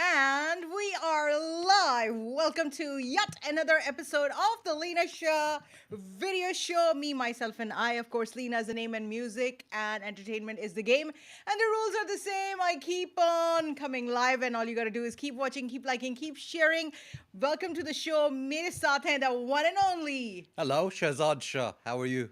And we are live. Welcome to yet another episode of the Leena Shah video show. Me, myself, and I. Of course, Leena is the name and music, and entertainment is the game. And the rules are the same. I keep on coming live, and all you gotta do is keep watching, keep liking, keep sharing. Welcome to the show. Mere saath hai the one and only. Hello, Shehzad Shah. How are you?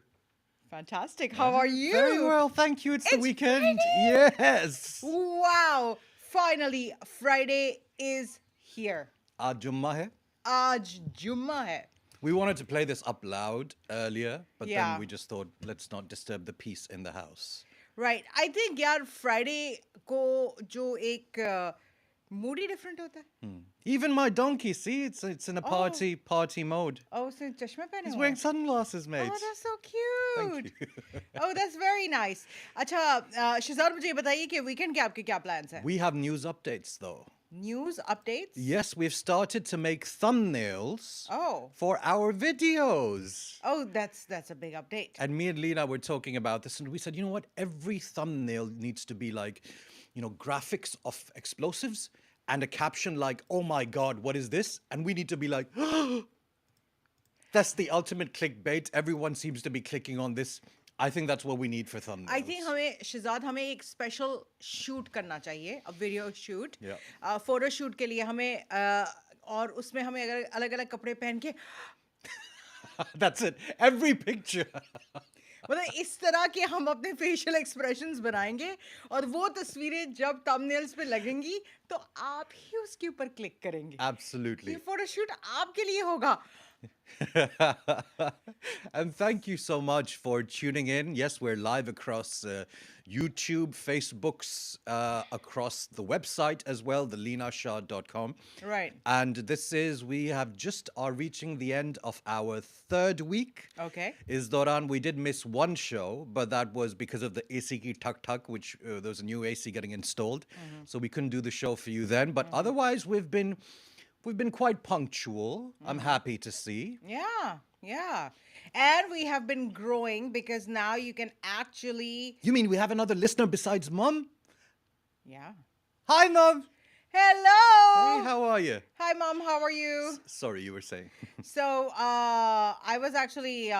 Fantastic. How are you? Very well, thank you. It's the weekend. Friday. Yes. Wow. Finally, Friday is here. Aaj Jumma hai. Aaj Jumma hai. We wanted to play this up loud earlier, but Yeah. then we just thought, let's not disturb the peace in the house. Right. I think यार Friday को जो एक mood ही different होता है. Even my donkey, see, it's in a party mode. Oh, उसने चश्मे पहने He's हुए wearing हैं. sunglasses, mate. Oh, that's so cute. Thank you. Oh, that's very nice. अच्छा, शहजाद मुझे ये बताइए कि weekend के आपके क्या plans हैं? We have news updates, though. News updates? Yes, we've started to make thumbnails Oh. for our videos. Oh, that's a big update. And me and Leena were talking about this, and we said, you know what? Every thumbnail needs to be like, graphics of explosives and a caption like, oh my God, what is this? And we need to be like, that's the ultimate clickbait. Everyone seems to be clicking on this. I think that's what we need for thumbnails. I think Shahzad हमें एक special shoot करना चाहिए, a video shoot. Yeah. Photo shoot के लिए हमें और उसमें हमें अगर अलग-अलग कपड़े पहन के That's it. Every picture. मतलब इस तरह के हम अपने facial expressions बनाएंगे और वो तस्वीरें जब thumbnails पे लगेंगी तो आप ही उसके ऊपर click करेंगे. Absolutely. ये photo shoot आपके लिए होगा. And thank you so much for tuning in. Yes, we're live across YouTube, Facebooks, across the website as well, theleenashah.com. Right. And we are reaching the end of our third week. Okay. Is Doran, we did miss one show, but that was because of the AC ki tuk, which there was a new AC getting installed. So we couldn't do the show for you then. But otherwise, we've been quite punctual. I'm happy to see. Yeah. And we have been growing because now you can actually... You mean we have another listener besides Mum? Yeah. Hi, Mum. Hello. Hey, how are you? Hi, Mom. How are you? Sorry, you were saying. So, I was actually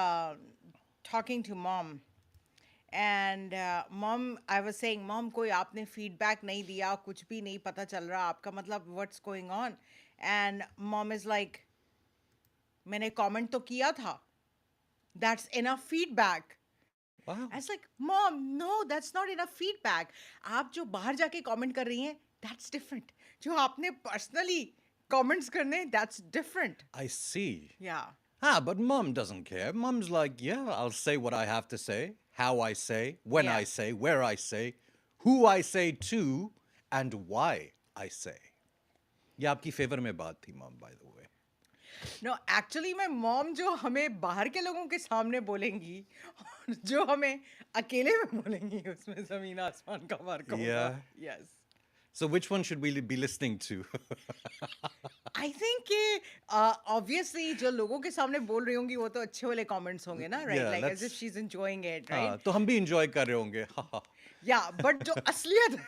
talking to Mom. And Mom, I was saying, Mom, कोई आपने feedback नहीं दिया, कुछ भी नहीं पता चल रहा, आपका मतलब what's going on? And Mom is like, मैंने comment तो किया था. That's enough feedback. Wow. I was like, Mom, no, that's not enough feedback. आप जो बाहर जाके comment कर रही हैं, that's different. जो आपने personally comments करने, that's different. I see. Yeah. But Mum doesn't care. Mum's like, yeah, I'll say what I have to say, how I say, when I say, where I say, who I say to, and why I say. ये आपकी favor में बात थी, Mum, by the way. No, actually, my mom जो हमें बाहर के लोगों के सामने बोलेंगी और जो हमें अकेले में बोलेंगी उसमें ज़मीन आसमान का फर्क होगा. Yeah. Yes. So which one should we be listening to? I think कि obviously जो लोगों के सामने बोल रही होंगी वो तो अच्छे वाले comments होंगे ना, right? Yeah, Like as let's- if she's enjoying it, right? तो हम भी enjoy कर रहे होंगे. Yeah, but जो असलियत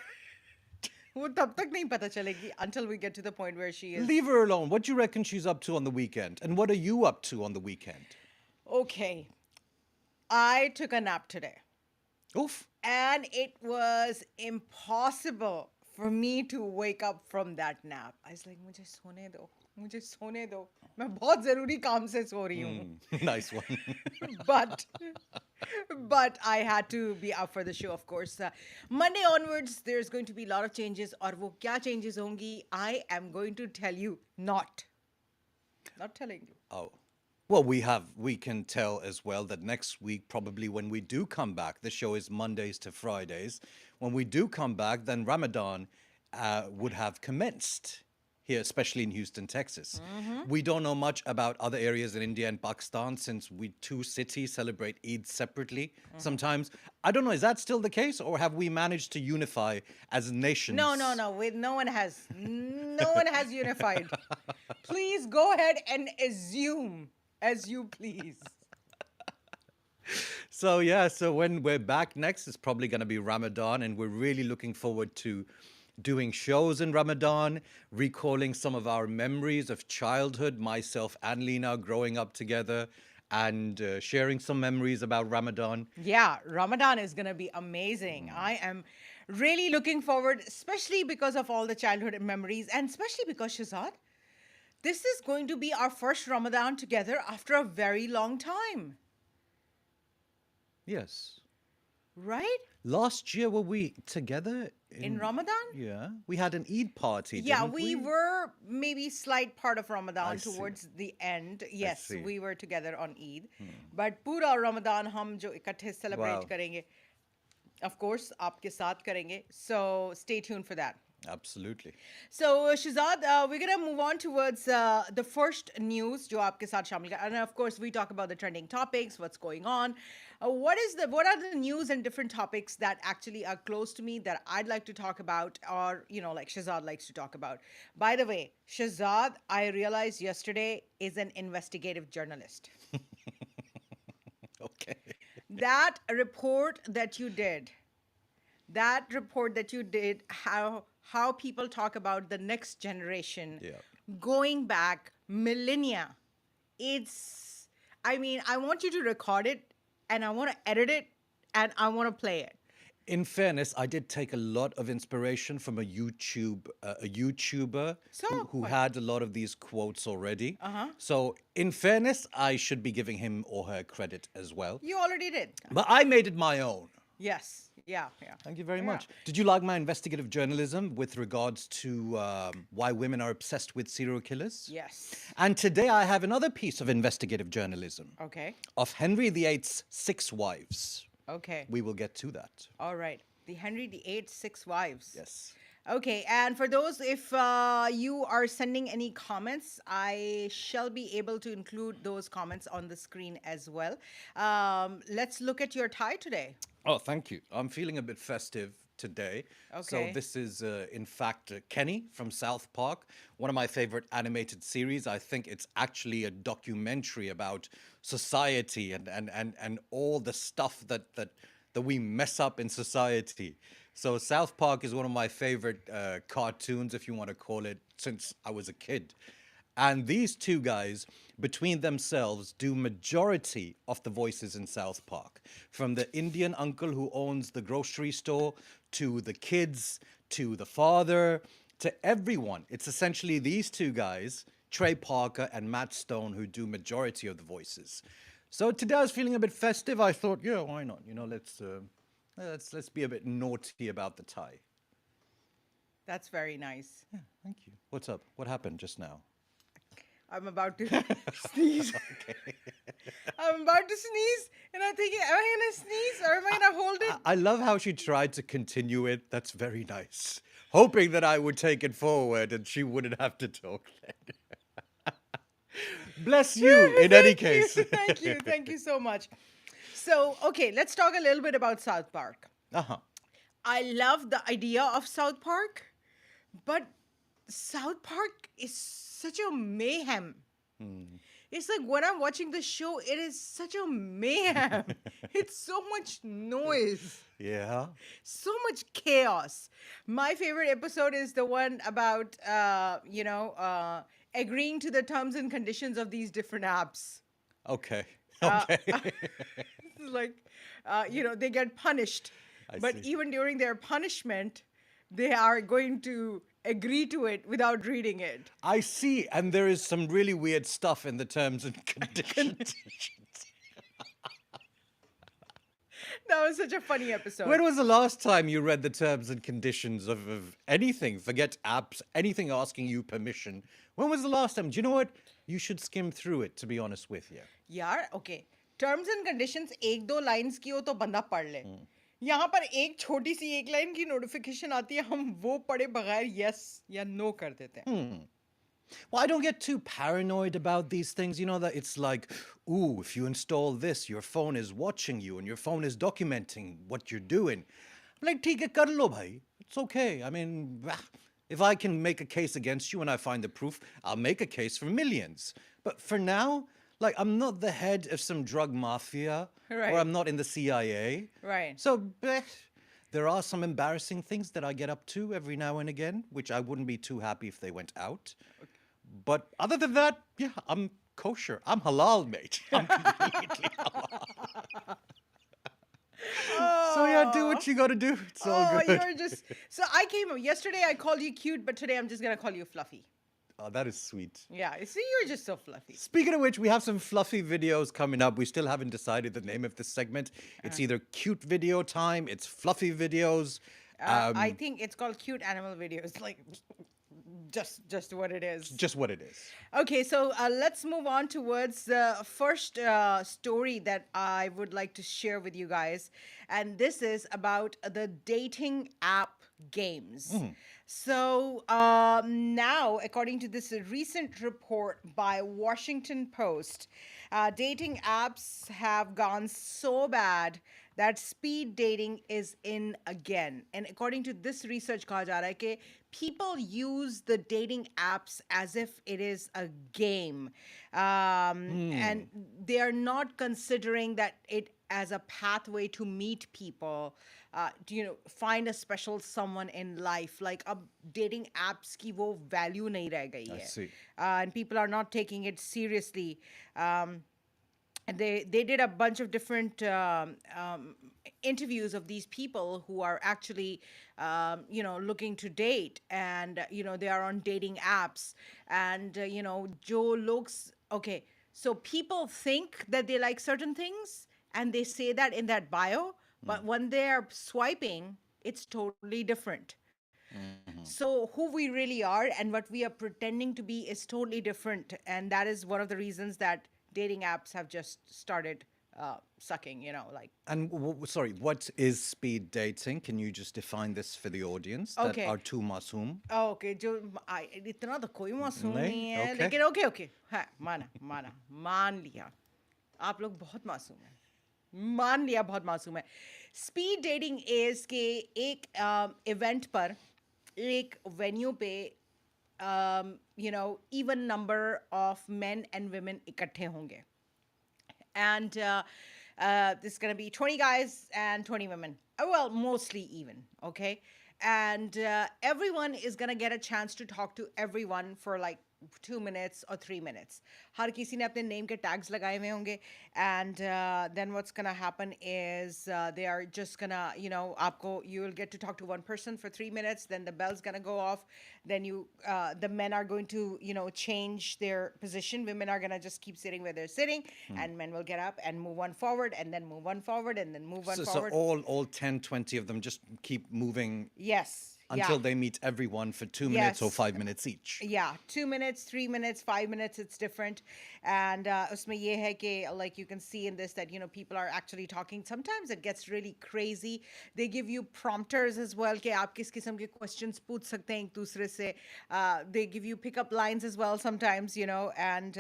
वो तब तक नहीं पता चलेगी until we get to the point where she is. Leave her alone. What do you reckon she's up to on the weekend? And what are you up to on the weekend? Okay. I took a nap today. Oof. And it was impossible for me to wake up from that nap. I was like, मुझे सोने दो. मैं बहुत ज़रूरी काम से सो रही हूँ. Nice one. But I had to be up for the show, of course. Monday onwards, there's going to be a lot of changes. और वो क्या changes होंगी? I am going to tell you not telling you. Oh. Well, we can tell as well that next week, probably when we do come back, the show is Mondays to Fridays. When we do come back, then Ramadan would have commenced here, especially in Houston, Texas. We don't know much about other areas in India and Pakistan since we two cities celebrate Eid separately sometimes. I don't know, is that still the case or have we managed to unify as nations? No. No one has unified. Please go ahead and assume as you please. So when we're back next, it's probably going to be Ramadan, and we're really looking forward to doing shows in Ramadan, recalling some of our memories of childhood, myself and Leena growing up together, and sharing some memories about Ramadan. Yeah, Ramadan is going to be amazing. I am really looking forward, especially because of all the childhood memories, and especially because, Shehzad, this is going to be our first Ramadan together after a very long time, Yes. right? Last year, were we together In in. Ramadan? Yeah. We had an Eid party, Yeah, didn't we we? were maybe slight part of I Ramadan see. towards the end. I Yes, see. we were together on Eid. But पूरा Ramadan हम जो इकट्ठे celebrate Wow. करेंगे, of course, आपके साथ करेंगे. So stay tuned for that. Absolutely. So, Shehzad, we're going to move on towards the first news, जो आपके साथ शामिल कर. And of course, we talk about the trending topics, what's going on. What are the news and different topics that actually are close to me that I'd like to talk about, or like Shehzad likes to talk about. By the way, Shehzad, I realized yesterday, is an investigative journalist. Okay. That report that you did, how people talk about the next generation Yeah. going back millennia, it's, I mean, I want you to record it, and I want to edit it, and I want to play it. In fairness, I did take a lot of inspiration from a YouTuber So who what? had a lot of these quotes already. Uh-huh. So, in fairness, I should be giving him or her credit as well. You already did. But I made it my own. Yes. Yeah. Thank you very Yeah. much. Did you like my investigative journalism with regards to why women are obsessed with serial killers? Yes. And today I have another piece of investigative journalism Okay. of Henry VIII's 6 wives. Okay. We will get to that. All right. The Henry VIII, 6 wives. Yes. Okay, and for those, if you are sending any comments, I shall be able to include those comments on the screen as well. Let's look at your tie today. Oh, thank you. I'm feeling a bit festive today. So Okay. this is, in fact, Kenny from South Park, one of my favorite animated series. I think it's actually a documentary about society and all the stuff that we mess up in society. So South Park is one of my favorite cartoons, if you want to call it, since I was a kid. And these two guys, between themselves, do majority of the voices in South Park. From the Indian uncle who owns the grocery store, to the kids, to the father, to everyone. It's essentially these two guys, Trey Parker and Matt Stone, who do majority of the voices. So today I was feeling a bit festive. I thought, yeah, why not? Let's be a bit naughty about the tie. That's very nice. Yeah, thank you. What's up? What happened just now? I'm about to sneeze. I'm about to sneeze, and I'm thinking, am I going to sneeze or am I going to hold it? I love how she tried to continue it. That's very nice. Hoping that I would take it forward and she wouldn't have to talk then. Bless you, in any Thank you, case. Thank you so much. So, okay, let's talk a little bit about South Park. Uh-huh. I love the idea of South Park, but South Park is such a mayhem. It's like when I'm watching the show, it is such a mayhem. It's so much noise, Yeah. so much chaos. My favorite episode is the one about, agreeing to the terms and conditions of these different apps. Okay. Uh, Okay. Like, they get punished. I But see. even during their punishment, they are going to agree to it without reading it. I see. And there is some really weird stuff in the terms and conditions. That was such a funny episode. When was the last time you read the terms and conditions of anything? Forget apps, anything asking you permission. When was the last time? Do you know what? You should skim through it, to be honest with you. यार okay terms and conditions एक दो lines की हो तो बंदा पढ़ ले यहाँ पर एक छोटी सी एक लाइन की नोटिफिकेशन आती है, हम वो पढ़े बगैर यस या नो कर देते हैं. Well, I don't get too paranoid about these things. You know that it's like, ooh, if you install this, your phone is watching you and your phone is documenting what you're doing. I'm like, ठीक है, कर लो भाई. It's okay. I mean, if I can make a case against you and I find the proof, I'll make a case for millions. But for now, like, I'm not the head of some drug mafia, Right. or I'm not in the CIA. Right. So, There are some embarrassing things that I get up to every now and again, which I wouldn't be too happy if they went out. But other than that, yeah, I'm kosher. I'm halal, mate. I'm completely So yeah, do Oh, what you got to do. It's all oh, good. you're just. So I came yesterday. I called you cute, but today I'm just gonna call you fluffy. Oh, that is sweet. Yeah, see, you're just so fluffy. Speaking of which, we have some fluffy videos coming up. We still haven't decided the name of this segment. It's either cute video time, it's fluffy videos. I think it's called cute animal videos. Like, just what it is. Just what it is. Okay, so let's move on towards the first story that I would like to share with you guys. And this is about the dating app games. So now, according to this recent report by Washington Post, dating apps have gone so bad that speed dating is in again. And according to this research, कहा जा रहा है कि people use the dating apps as if it is a game. And they are not considering that it as a pathway to meet people, to, find a special someone in life. Like dating apps ki wo value nahi reh gayi I hai. see. And people are not taking it seriously. And they did a bunch of different interviews of these people who are actually looking to date, and they are on dating apps, and jo looks okay, so people think that they like certain things and they say that in that bio, but when they're swiping, it's totally different. So who we really are and what we are pretending to be is totally different, and that is one of the reasons that dating apps have just started sucking. Like, And sorry, what is speed dating? Can you just define this for the audience that okay, are too masoom? Okay जो इतना तो कोई मासूम नहीं? नहीं है, Okay. लेकिन okay okay है, माना माना मान लिया, आप लोग बहुत मासूम हैं, मान लिया बहुत मासूम है. स्पीड डेटिंग इज के एक इवेंट पर, एक वेन्यू पे, even number of main and women इकट्ठे होंगे, and this is going to be 20 guys and 20 women. Well, mostly even, okay? And everyone is going to get a chance to talk to everyone for like 2 minutes or 3 minutes. हर किसी ने अपने name के tags लगाए हुए होंगे, and then what's gonna happen is they are just gonna, you will get to talk to one person for 3 minutes. Then the bell's gonna go off. Then the men are going to, change their position. Women are gonna just keep sitting where they're sitting, and men will get up and move one forward, and then move one forward, and then move one So forward. all 10, 20 of them just keep moving Yes. until Yeah. they meet everyone for 2 minutes or Yes. 5 minutes each. Yeah, 2 minutes, 3 minutes, 5 minutes, it's different. And usme ye hai ke, like you can see in this that, people are actually talking. Sometimes it gets really crazy. They give you prompters as well ke aap kis kisam ke questions pooch sakte hain ek dusre se. They give you pickup lines as well sometimes, and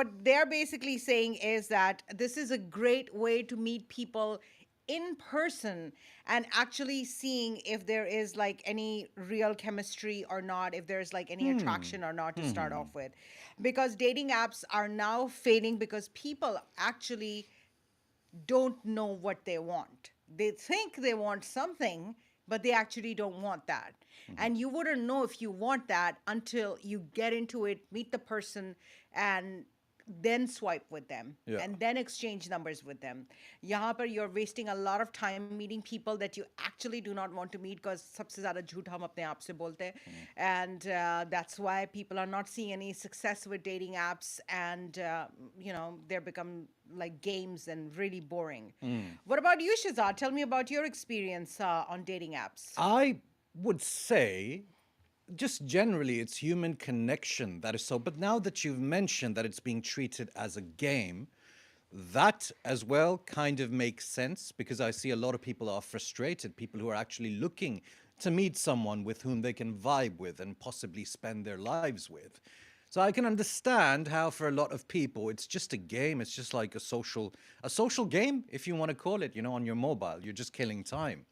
what they're basically saying is that this is a great way to meet people in person and actually seeing if there is like any real chemistry or not, if there's like any attraction or not to start off with. Because dating apps are now fading because people actually don't know what they want. They think they want something, but they actually don't want that. And you wouldn't know if you want that until you get into it, meet the person, and then swipe with them, Yeah. and then exchange numbers with them. यहाँ पर you're wasting a lot of time meeting people that you actually do not want to meet, because सबसे ज़्यादा झूठ हम अपने आप से बोलते हैं. And that's why people are not seeing any success with dating apps, and they're become like games and really boring. What about you, Shehzad? Tell me about your experience on dating apps. I would say, just generally, it's human connection that is so. But now that you've mentioned that it's being treated as a game, that as well kind of makes sense, because I see a lot of people are frustrated, people who are actually looking to meet someone with whom they can vibe with and possibly spend their lives with. So I can understand how for a lot of people it's just a game. It's just like a social game, if you want to call it, on your mobile. You're just killing time.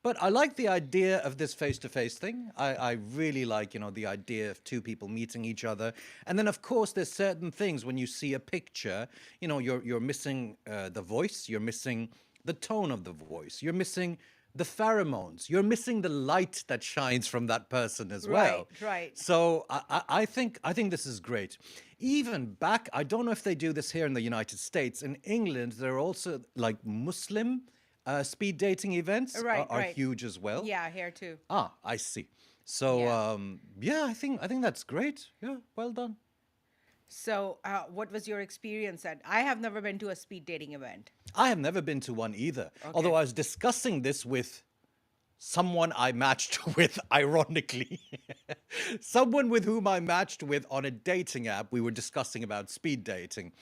But I like the idea of this face-to-face thing. I really like, the idea of two people meeting each other. And then, of course, there's certain things when you see a picture, you're missing the voice, you're missing the tone of the voice. You're missing the pheromones. You're missing the light that shines from that person as Right, well. right. So I think this is great. Even back, I don't know if they do this here in the United States. In England, there are also like Muslim speed dating events Right, are right. huge as well. Yeah, here too. Ah, I see. So Yeah. yeah, I think that's great. Yeah, well done. So, what was your experience at? I have never been to a speed dating event. I have never been to one either. Although Okay. I was discussing this with someone I matched with, ironically. Someone with whom I matched with on a dating app. We were discussing about speed dating.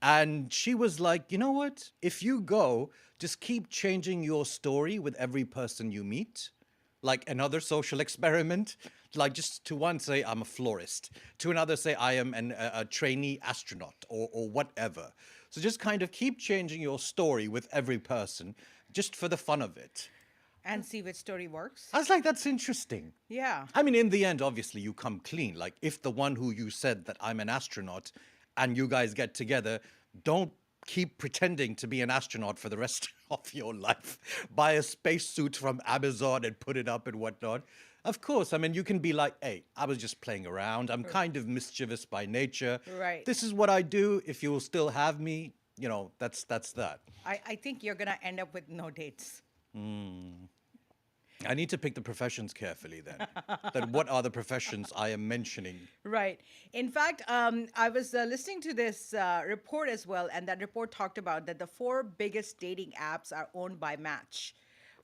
And she was like, you know what? If you go, just keep changing your story with every person you meet. Like another social experiment. Like just to one say, I'm a florist. To another say, I am a trainee astronaut or whatever. So just kind of keep changing your story with every person just for the fun of it. And see which story works. I was like, that's interesting. Yeah. I mean, in the end, obviously, you come clean. Like, if the one who you said that I'm an astronaut and you guys get together, don't keep pretending to be an astronaut for the rest of your life. Buy a spacesuit from Amazon and put it up and whatnot. Of course, I mean, you can be like, hey, I was just playing around. I'm kind of mischievous by nature. Right. This is what I do. If you will still have me, that's that. I think you're going to end up with no dates. I need to pick the professions carefully then. That what are the professions I am mentioning? Right. In fact, I was listening to this report as well, and that report talked about that the four biggest dating apps are owned by Match,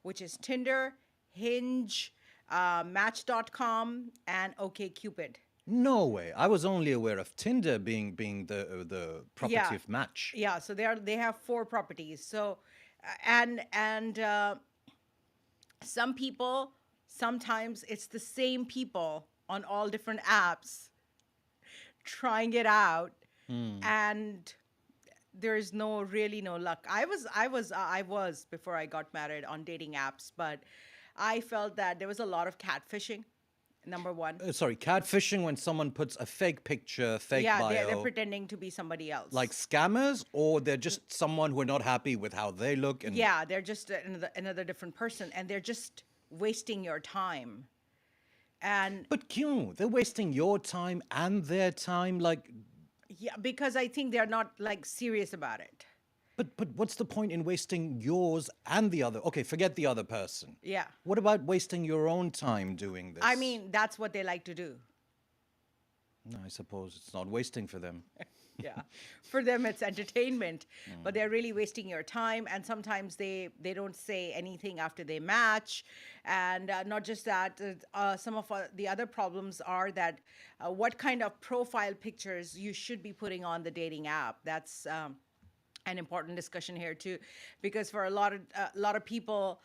which is Tinder, Hinge, Match.com, and OkCupid. No way. I was only aware of Tinder being the property Yeah. of Match. Yeah, so they have four properties. So and some people, sometimes it's the same people on all different apps trying it out, and there's no luck. I was before I got married on dating apps, but I felt that there was a lot of catfishing, number one. Sorry, catfishing when someone puts a fake picture, fake Yeah, they're bio, pretending to be somebody else. like scammers, or they're just someone who are not happy with how they look and Yeah, they're just another different person, and they're just wasting your time. And But Q, they're wasting your time and their time. Like, yeah, because I think they're not like serious about it. but what's the point in wasting yours and the other? Okay, forget the other person. Yeah. What about wasting your own time doing this? I mean, that's what they like to do. No, I suppose it's not wasting for them. Yeah. For them, it's entertainment, but they're really wasting your time. And sometimes they don't say anything after they match. And not just that, some of the other problems are that what kind of profile pictures you should be putting on the dating app. That's an important discussion here too, because for a lot of people,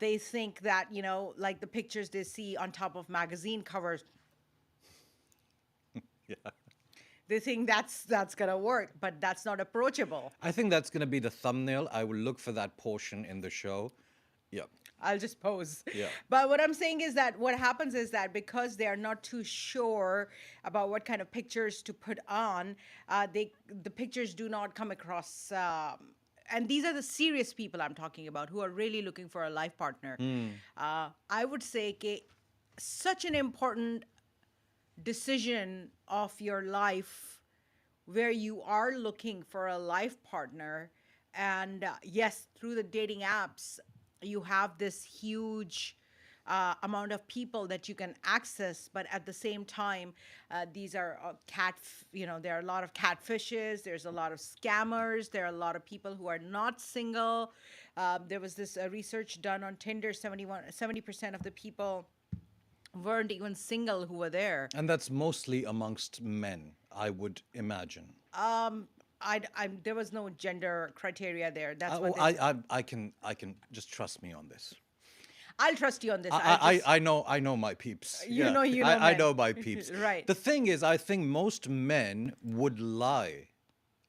they think that like the pictures they see on top of magazine covers, Yeah. they think that's gonna work, but that's not approachable. I think that's going to be the thumbnail. I will look for that portion in the show. Yeah. I'll just pose. Yeah. But what I'm saying is that what happens is that because they are not too sure about what kind of pictures to put on, the pictures do not come across. And these are the serious people I'm talking about who are really looking for a life partner. I would say such an important decision of your life where you are looking for a life partner. And yes, through the dating apps, you have this huge amount of people that you can access, but at the same time, these are there are a lot of catfishes, there's a lot of scammers, there are a lot of people who are not single. There was this research done on Tinder, 70% of the people weren't even single who were there. And that's mostly amongst men, I would imagine. There was no gender criteria there. That's Oh, what I can just trust me on this. I'll trust you on this. I know my peeps. You know I men. know my peeps. Right. The thing is, I think most men would lie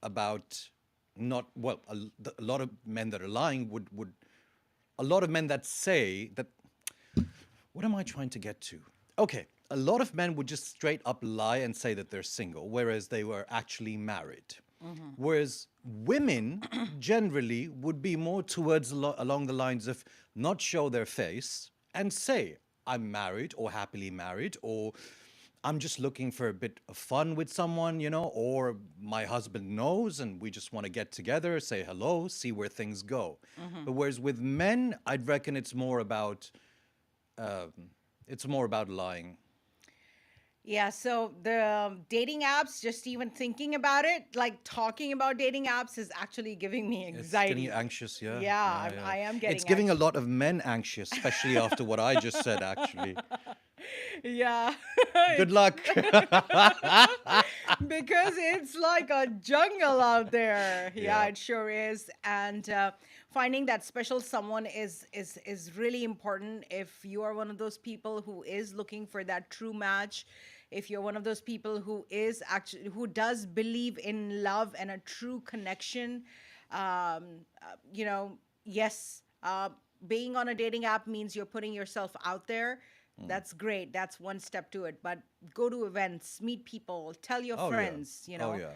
about not well. A lot of men that are lying would a lot of men that say that. What am I trying to get to? Okay, a lot of men would just straight up lie and say that they're single, whereas they were actually married. Whereas women generally would be more towards along the lines of not show their face and say, I'm married or happily married, or I'm just looking for a bit of fun with someone, or my husband knows and we just want to get together, say hello, see where things go. But whereas with men, I'd reckon um, it's more about lying. Yeah, so the dating apps, just even thinking about it, like talking about dating apps is actually giving me It's getting you anxiety. anxious, yeah, Yeah, yeah, yeah. I am It's getting giving a anxious. lot of men anxious, especially after what I just said, actually. Yeah, Good it's luck. because it's like a jungle out there. Yeah, Yeah. it sure is. And finding that special someone is really important if you are one of those people who is looking for that true match. If you're one of those people who is actually who does believe in love and a true connection, yes, being on a dating app means you're putting yourself out there. That's great. That's one step to it. But go to events, meet people, tell your Oh yeah. friends. Oh yeah.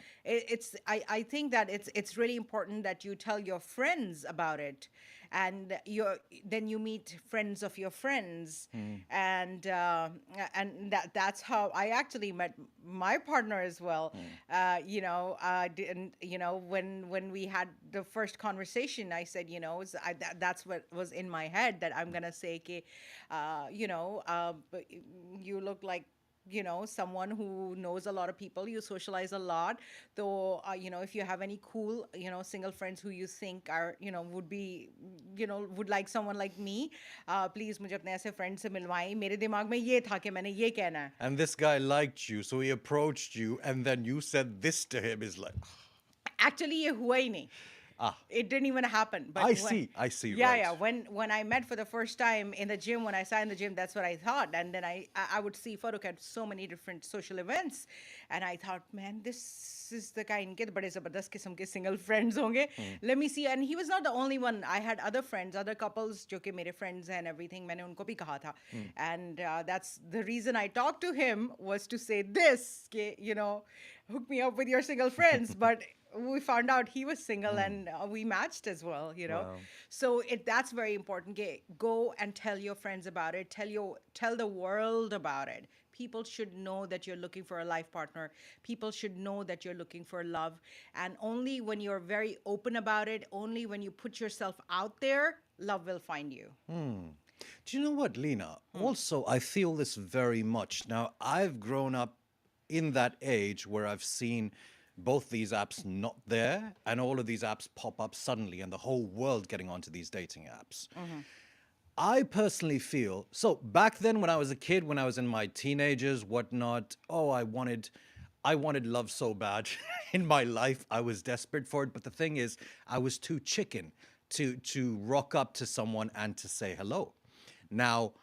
I think that it's really important that you tell your friends about it, and then you meet friends of your friends, and that's how I actually met my partner as well. When we had the first conversation, I said, that's what was in my head, that I'm gonna say, okay, but you look like someone who knows a lot of people, you socialize a lot, though if you have any cool single friends who you think are would be would like someone like me, please मुझे अपने ऐसे friend से मिलवाएं. मेरे दिमाग में ये था कि मैंने ये कहना है. And this guy liked you, so he approached you, and then you said this to him. Is like, Actually ये हुआ ही नहीं. ah, It didn't even happen. But I see, yeah, right. yeah. When I met for the first time in the gym, when I saw in the gym, that's what I thought. And then I would see Farooq at so many different social events, and I thought, man, this is the guy इनके तो बड़े जबरदस्त किस्म के single friends होंगे. Let me see. And he was not the only one. I had other friends, other couples जो कि मेरे friends and everything. मैंने उनको भी कहा था. And that's the reason I talked to him, was to say this, कि, hook me up with your single friends. But we found out he was single, and we matched as well. Wow. So that's very important. Go and tell your friends about it. Tell the world about it. People should know that you're looking for a life partner. People should know that you're looking for love. And only when you're very open about it, only when you put yourself out there, love will find you. Do you know what, Lena? Also, I feel this very much. Now, I've grown up in that age where I've seen both these apps not there and all of these apps pop up suddenly and the whole world getting onto these dating apps. I personally feel so back then when I was a kid, when I was in my teenagers, whatnot, oh, I wanted love so bad in my life. I was desperate for it. But the thing is, I was too chicken to rock up to someone and to say hello. Now,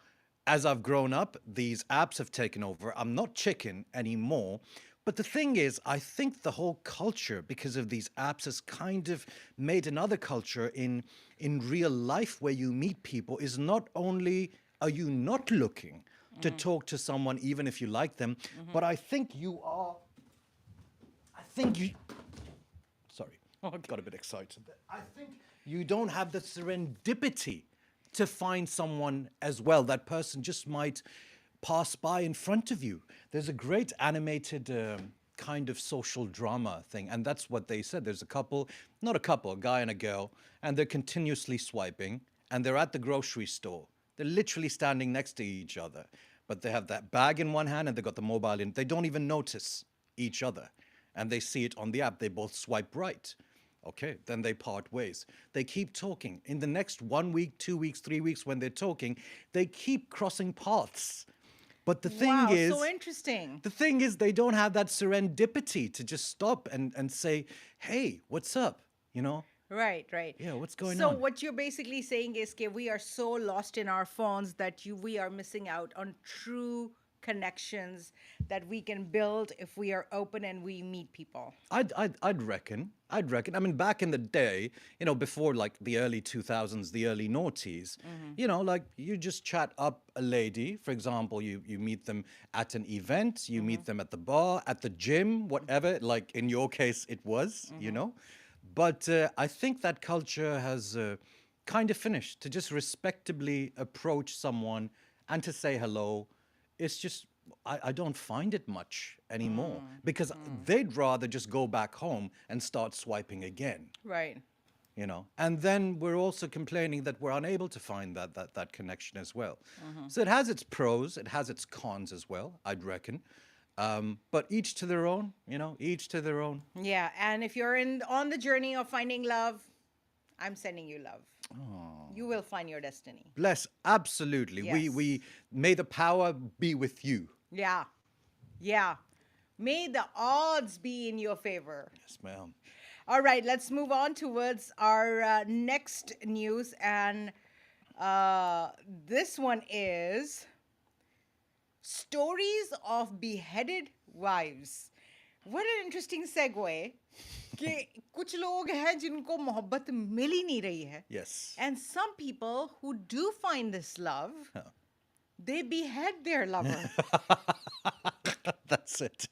as I've grown up, these apps have taken over. I'm not chicken anymore. But the thing is, I think the whole culture, because of these apps, has kind of made another culture in real life where you meet people. Is not only are you not looking to talk to someone, even if you like them, but I think you are. I think you. Sorry, got a bit excited there. I think you don't have the serendipity to find someone as well. That person just might pass by in front of you. There's a great animated kind of social drama thing, and that's what they said. There's a couple, not a couple, a guy and a girl, and they're continuously swiping, and they're at the grocery store. They're literally standing next to each other, but they have that bag in one hand and they've got the mobile in. They don't even notice each other, and they see it on the app. They both swipe right. Okay, then they part ways. They keep talking. In the next 1 week, 2 weeks, 3 weeks, when they're talking, they keep crossing paths. But Wow, so interesting. the thing is, they don't have that serendipity to just stop and say, hey, what's up? You know? Right, right. Yeah, what's going So on? what you're basically saying is that we are so lost in our phones that we are missing out on true connections that we can build if we are open and we meet people. I'd reckon. I'd reckon. I mean, back in the day, before like the early 2000s, the early noughties, like you just chat up a lady. For example, you meet them at an event, you meet them at the bar, at the gym, whatever. Like in your case, it was. But I think that culture has kind of finished. To just respectably approach someone and to say hello, it's just, I don't find it much anymore because they'd rather just go back home and start swiping again. Right. And then we're also complaining that we're unable to find that connection as well. So it has its pros, it has its cons as well, I'd reckon. But each to their own, each to their own. Yeah, and if you're in on the journey of finding love, I'm sending you love. You will find your destiny. Bless, absolutely. We Yes. we may the power be with you. Yeah. Yeah. May the odds be in your favor. Yes, ma'am. All right, let's move on towards our next news. And this one is stories of beheaded wives. What an interesting segue. कि कुछ लोग हैं जिनको मोहब्बत मिल ही नहीं रही है. Yes. And some people who do find this love, they behead their lover. That's it.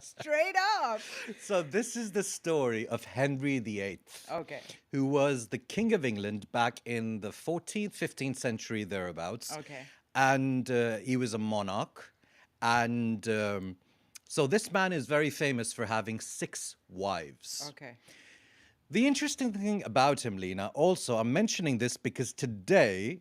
Straight up. So this is the story of Henry VIII, Okay. who was the King of England back in the 14th, 15th century thereabouts. Okay. And he was a monarch. And so this man is very famous for having 6 wives. Okay. The interesting thing about him, Leena, also, I'm mentioning this because today,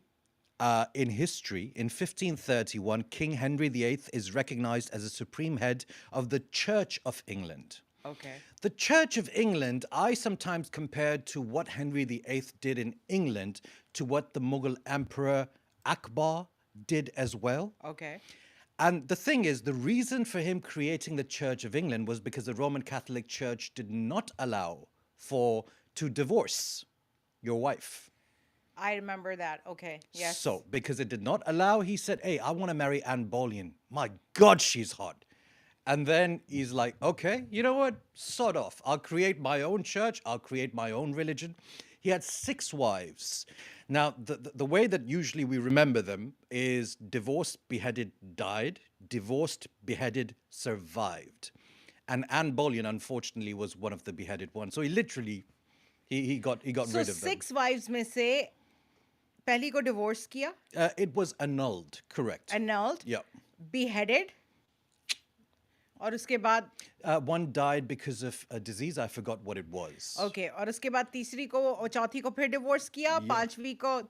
in history, in 1531, King Henry VIII is recognized as a supreme head of the Church of England. Okay. The Church of England, I sometimes compare to what Henry VIII did in England to what the Mughal Emperor Akbar did as well. Okay. And the thing is, the reason for him creating the Church of England was because the Roman Catholic Church did not allow to divorce your wife. I remember that. Okay. Yes. So, because it did not allow, he said, hey, I want to marry Anne Boleyn. My God, she's hot. And then he's like, okay, you know what? Sod off. I'll create my own church. I'll create my own religion. He had 6 wives. Now, the way that usually we remember them is divorced, beheaded, died. Divorced, beheaded, survived. And Anne Boleyn, unfortunately, was one of the beheaded ones. So he literally, he got So rid of them. 6 wives में से पहली को divorce किया, It was annulled, correct. annulled, Yeah. beheaded, और उसके बाद One died because of a disease. I forgot what it was. okay, और उसके बाद तीसरी को और चौथी को फिर divorce किया, पांचवी को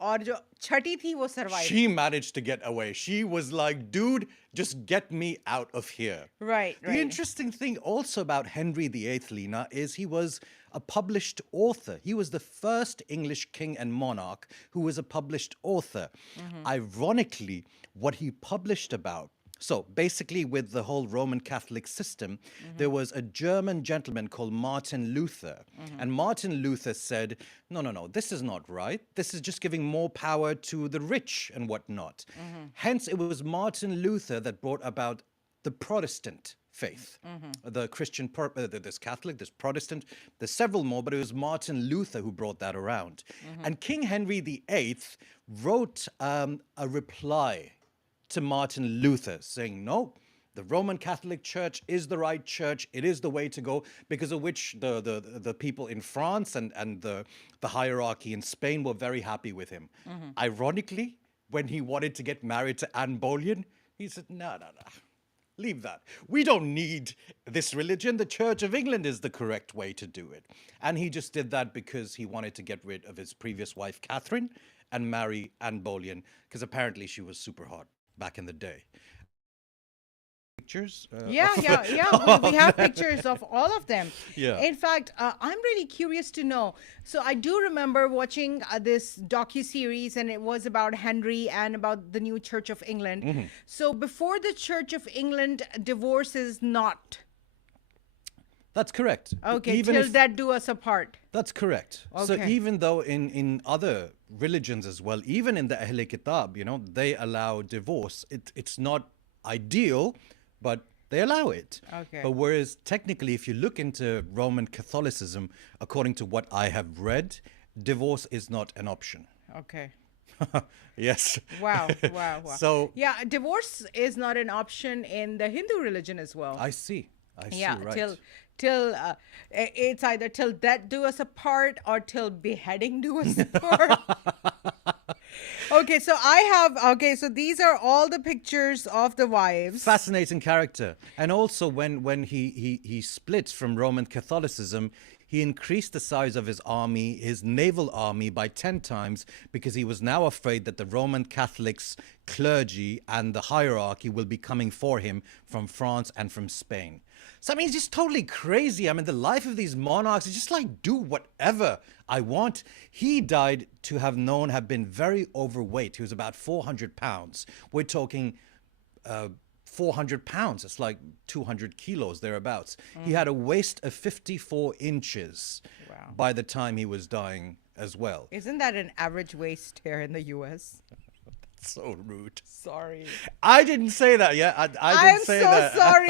और जो छठी थी वो survive. She managed to get away. She was like, dude, just get me out of here. Right, The right. interesting thing also about Henry VIII, Leena, is he was a published author. He was the first English king and monarch who was a published author. Ironically, what he published about, so basically with the whole Roman Catholic system, there was a German gentleman called Martin Luther. And Martin Luther said, no, this is not right. This is just giving more power to the rich and whatnot. Hence, it was Martin Luther that brought about the Protestant faith. The Christian, there's Catholic, there's Protestant, there's several more, but it was Martin Luther who brought that around. And King Henry VIII wrote a reply to Martin Luther saying, no, the Roman Catholic Church is the right church. It is the way to go, because of which the people in France and the hierarchy in Spain were very happy with him. Ironically, when he wanted to get married to Anne Boleyn, he said, no. Leave that. We don't need this religion. The Church of England is the correct way to do it. And he just did that because he wanted to get rid of his previous wife, Catherine, and marry Anne Boleyn, because apparently she was super hot back in the day. Pictures? Yeah. We have pictures of all of them. Yeah. In fact, I'm really curious to know. So I do remember watching this docu-series, and it was about Henry and about the new Church of England. So before the Church of England, divorce is not. That's correct. Okay, Even till if- that do us apart. That's correct. So Okay. even though in other religions as well, even in the Ahl Kitab, they allow divorce. It's not ideal, but they allow it. Okay. But whereas technically, if you look into Roman Catholicism, according to what I have read, divorce is not an option. Okay. Yes. Wow. So yeah, divorce is not an option in the Hindu religion as well. I see. I see, Yeah, right. till it's either till death do us apart or till beheading do us apart. Okay, so so these are all the pictures of the wives. Fascinating character. And also when he splits from Roman Catholicism, he increased the size of his army, his naval army, by 10 times because he was now afraid that the Roman Catholics clergy and the hierarchy will be coming for him from France and from Spain. So I mean, it's just totally crazy. I mean, the life of these monarchs is just like do whatever I want. He died to have been very overweight. He was about 400 pounds. We're talking 400 pounds. It's like 200 kilos thereabouts. He had a waist of 54 inches Wow. by the time he was dying as well. Isn't that an average waist here in the US? So rude. Sorry. I didn't say that. Yeah, I I'm didn't say so that. sorry,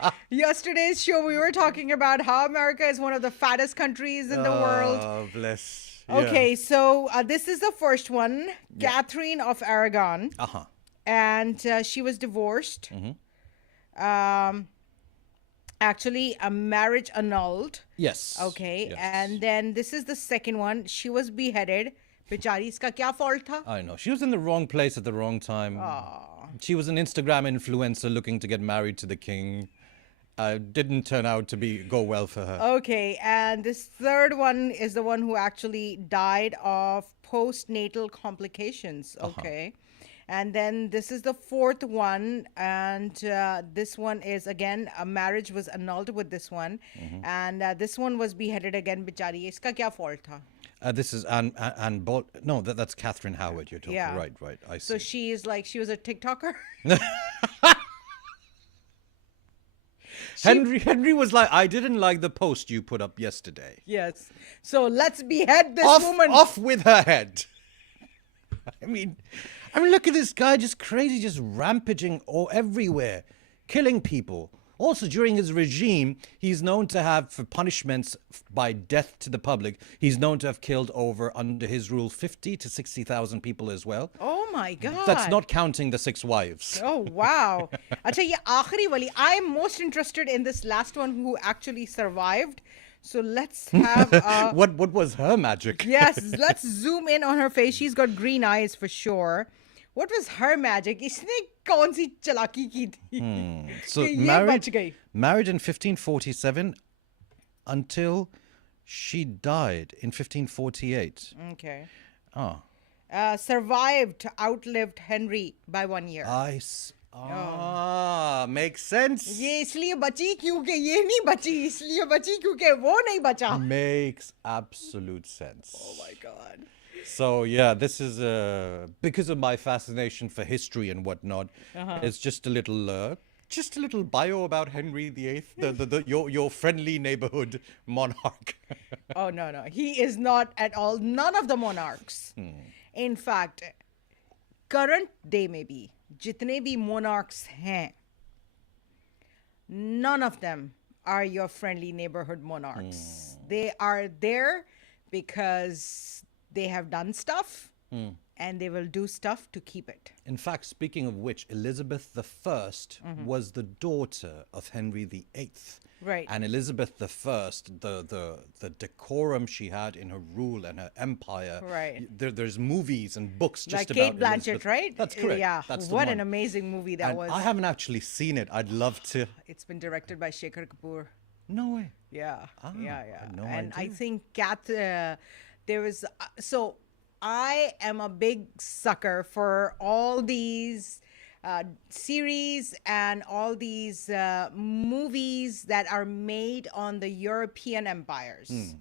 but yesterday's show we were talking about how America is one of the fattest countries in the world. Oh, bless. Yeah. Okay, so this is the first one, Yeah. Catherine of Aragon, Uh-huh. and she was divorced. Um, actually, a marriage annulled. Yes. Okay, Yes. and then this is the second one. She was beheaded. बेचारी इसका क्या fault था? I know. She was in the wrong place at the wrong time. She was an Instagram influencer looking to get married to the king. Didn't turn out to go well for her. Okay, and this third one is the one who actually died of postnatal complications. Okay. And then this is the fourth one, and this one is again a marriage was annulled with this one, and this one was beheaded again. Bichari, iska kya fault tha? This is Anne No, that's Catherine Howard you're talking. Yeah. Right. I see. So she was a TikToker. Henry was like, I didn't like the post you put up yesterday. Yes. So let's behead this Off, woman. off with her head. I mean, look at this guy, just crazy, just rampaging everywhere, killing people. Also, during his regime, he's known to have, for punishments by death to the public, he's known to have killed under his rule, 50 to 60,000 people as well. Oh my God. That's not counting the 6 wives. Oh wow. Acha, ye aakhri wali. I'm most interested in this last one who actually survived. So let's have What was her magic? yes, let's zoom in on her face. She's got green eyes for sure. What was her magic? इसने कौन सी चालाकी की थी? So कि ये बच गई. married in 1547 until she died in 1548. Okay. Oh. Survived, outlived Henry by 1 year. Makes sense. ये इसलिए बची क्योंकि ये नहीं बची, इसलिए बची क्योंकि वो नहीं बचा. Makes absolute sense. Oh my God. So yeah, this is because of my fascination for history and whatnot. It's just a little bio about Henry VIII, your friendly neighborhood monarch. Oh no, he is not at all. None of the monarchs. In fact, current day में भी जितने भी monarchs हैं, none of them are your friendly neighborhood monarchs. They are there because they have done stuff and they will do stuff to keep it. In fact, speaking of which, Elizabeth I was the daughter of Henry VIII. Right. And Elizabeth I, the decorum she had in her rule and her empire. Right. There's movies and books just Like about Kate Blanchett, Elizabeth. right? That's correct. Yeah. That's the What one. an amazing movie that And was. I haven't actually seen it. I'd love to. It's been directed by Shekhar Kapoor. No way. Yeah, yeah. I had no And I idea. think there was so I am a big sucker for all these series and all these movies that are made on the European empires.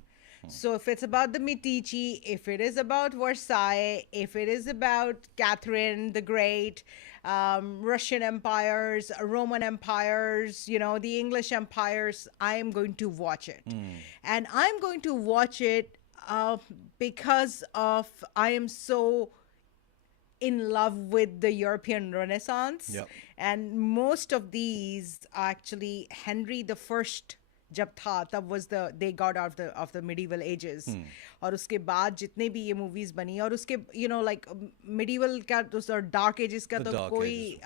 So if it's about the Medici, if it is about Versailles, if it is about Catherine the Great, Russian empires, Roman empires, the English empires, I am going to watch it. And I'm going to watch it because of I am so in love with the European Renaissance. Yep. And most of these actually Henry the First जब था तब was they got out of the medieval ages और उसके बाद जितने भी ये movies बनी और उसके like medieval का तो dark ages का The तो Dark कोई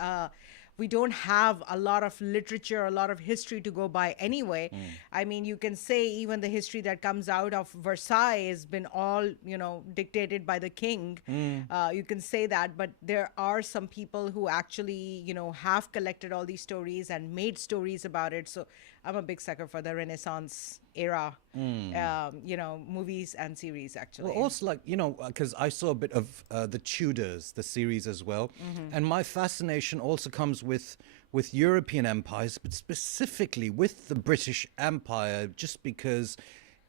we don't have a lot of literature, a lot of history to go by anyway. I mean, you can say even the history that comes out of Versailles has been all, dictated by the king. You can say that, but there are some people who actually, have collected all these stories and made stories about it. So I'm a big sucker for the Renaissance era, movies and series, actually. Well, also, like, because I saw a bit of the Tudors, the series as well, and my fascination also comes with European empires, but specifically with the British Empire, just because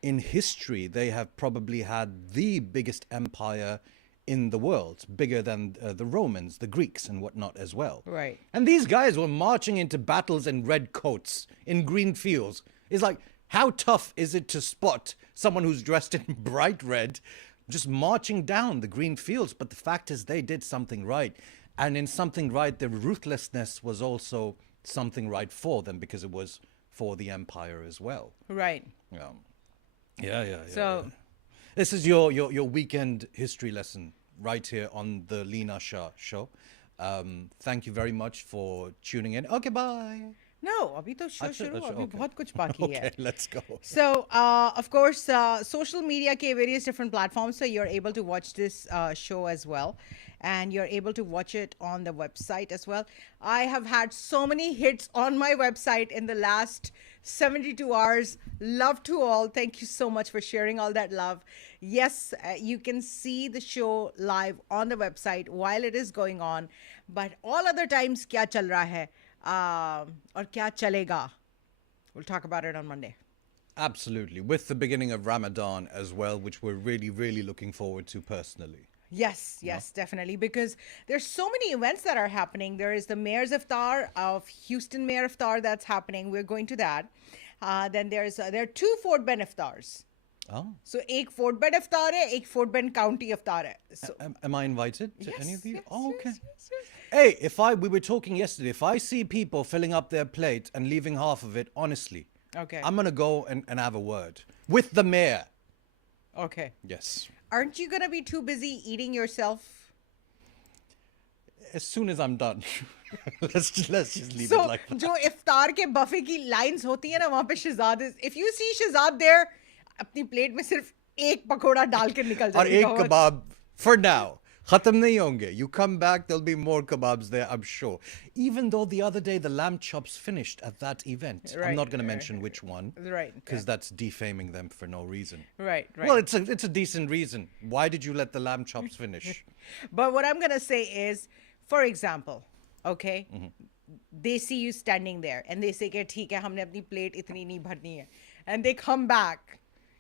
in history they have probably had the biggest empire in the world, bigger than the Romans, the Greeks, and whatnot as well. Right. And these guys were marching into battles in red coats, in green fields. It's like, how tough is it to spot someone who's dressed in bright red just marching down the green fields? But the fact is, they did something right. And in something right, their ruthlessness was also something right for them because it was for the empire as well. Right. Yeah. So, This is your weekend history lesson right here on the Leena Shah show. Thank you very much for tuning in. Okay, bye. no, अभी तो show शुरू, अभी okay. बहुत कुछ बाकी है. Okay, let's go. So, of course, social media ke various different platforms, so you're able to watch this show as well. And you're able to watch it on the website as well. I have had so many hits on my website in the last 72 hours. Love to all. Thank you so much for sharing all that love. Yes, you can see the show live on the website while it is going on. But all other times, kya chal raha hai? Or kya chalega? We'll talk about it on Monday. Absolutely. With the beginning of Ramadan as well, which we're really, really looking forward to personally. Yes, definitely. Because there's so many events that are happening. There is the Mayor's Iftar of Houston Mayor Iftar that's happening. We're going to that. Then there are two Fort Bend Iftars. Oh. So, एक Fort Bend Iftar hai, ek Fort Bend County Iftar hai. So, Am I invited to any of these? yes, Oh, okay. yes. Hey, we were talking yesterday, if I see people filling up their plate and leaving half of it, honestly, Okay. I'm going to go and have a word with the mayor. Okay. Yes. Aren't you going to be too busy eating yourself? As soon as I'm done. let's just leave So, it like that. जो इफ्तार के buffet की lines होती है ना, वहाँ पे Shehzad is. If you see Shehzad there, अपनी plate में सिर्फ एक पकोड़ा डाल के निकल और जाएगा. एक kebab for now. Khatam nahi honge. You come back, there'll be more kebabs there, I'm sure. Even though the other day the lamb chops finished at that event. I'm Right, not going to mention which one. Right. Because that's defaming them for no reason. Right. Well, it's a decent reason. Why did you let the lamb chops finish? But what I'm going to say is, for example, okay, they see you standing there and they say कि ठीक है हमने अपनी plate इतनी नहीं भरनी है, and they come back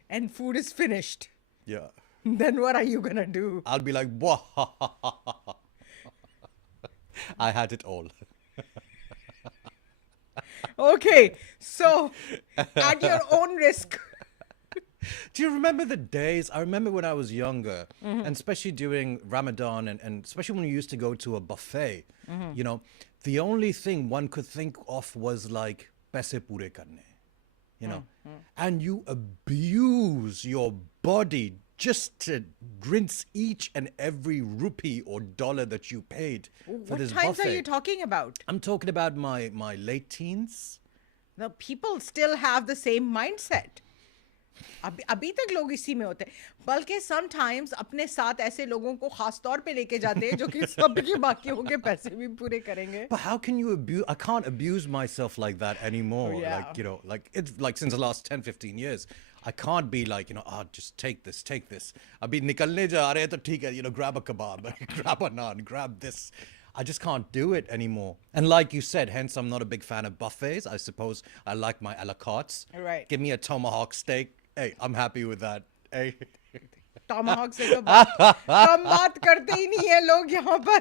and food is finished. Yeah. Then what are you going to do? I'll be like, wah, I had it all. Okay, so at your own risk. Do you remember the days? I remember when I was younger, and especially during Ramadan, and especially when we used to go to a buffet, the only thing one could think of was like, paise pure karne, and you abuse your body just to rinse each and every rupee or dollar that you paid for What this times buffet. are you talking about? I'm talking about my late teens. The people still have the same mindset. अभी तक लोग इसी में होते हैं, बल्कि sometimes अपने साथ ऐसे लोगों को खास तौर पे लेके जाते हैं जो कि सबके बाकियों के पैसे भी पूरे करेंगे. But how can you abuse? I can't abuse myself like that anymore. Yeah. Like it's like since the last 10, 15 years. I can't be like, just take this. Abhi nikalne ja rahe hai to theek hai, grab a kebab, grab a naan, grab this. I just can't do it anymore. And like you said, hence I'm not a big fan of buffets. I suppose I like my a la cartes. Right. Give me a tomahawk steak. Hey, I'm happy with that. Hey. Tomahawk से तो कम बात करते ही नहीं है लोग यहाँ पर.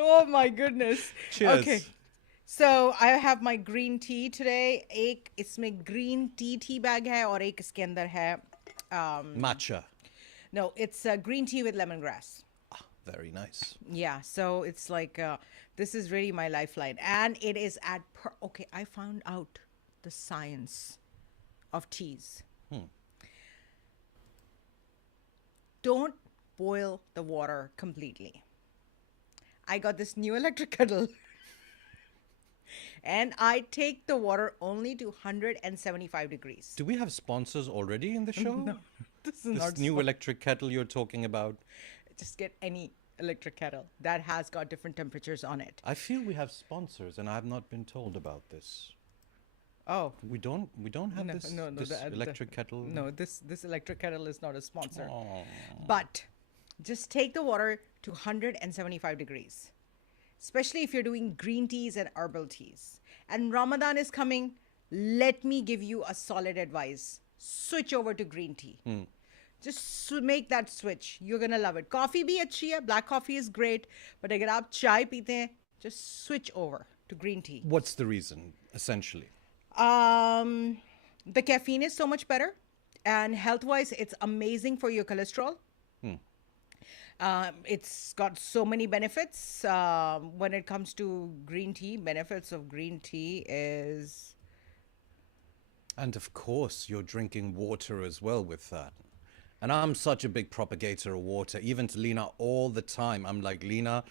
Oh my goodness. Cheers. Okay. So I have my green tea today. एक इसमें green tea bag है और एक इसके अंदर है. Matcha. No, it's green tea with lemongrass. Very nice. Yeah, so it's like this is really my lifeline, and it is okay. I found out the science of teas. Don't boil the water completely. I got this new electric kettle. And I take the water only to 175 degrees. Do we have sponsors already in the show? No, this is This not new electric kettle you're talking about? just get any electric kettle that has got different temperatures on it. I feel we have sponsors, and I have not been told about this. Oh, We don't have no, this no, no, this electric kettle. no, this electric kettle is not a sponsor. Oh. But just take the water to 175 degrees, especially if you're doing green teas and herbal teas. And Ramadan is coming. Let me give you a solid advice. Switch over to green tea. Just make that switch. You're gonna love it. Coffee bhi achhi hai. Black coffee is great. But agar aap chai peete hain, just switch over to green tea. What's the reason, essentially? The caffeine is so much better, and health-wise, it's amazing for your cholesterol. It's got so many benefits. When it comes to green tea, benefits of green tea is And of course, you're drinking water as well with that. And I'm such a big propagator of water, even to Leena all the time. I'm like, Leena,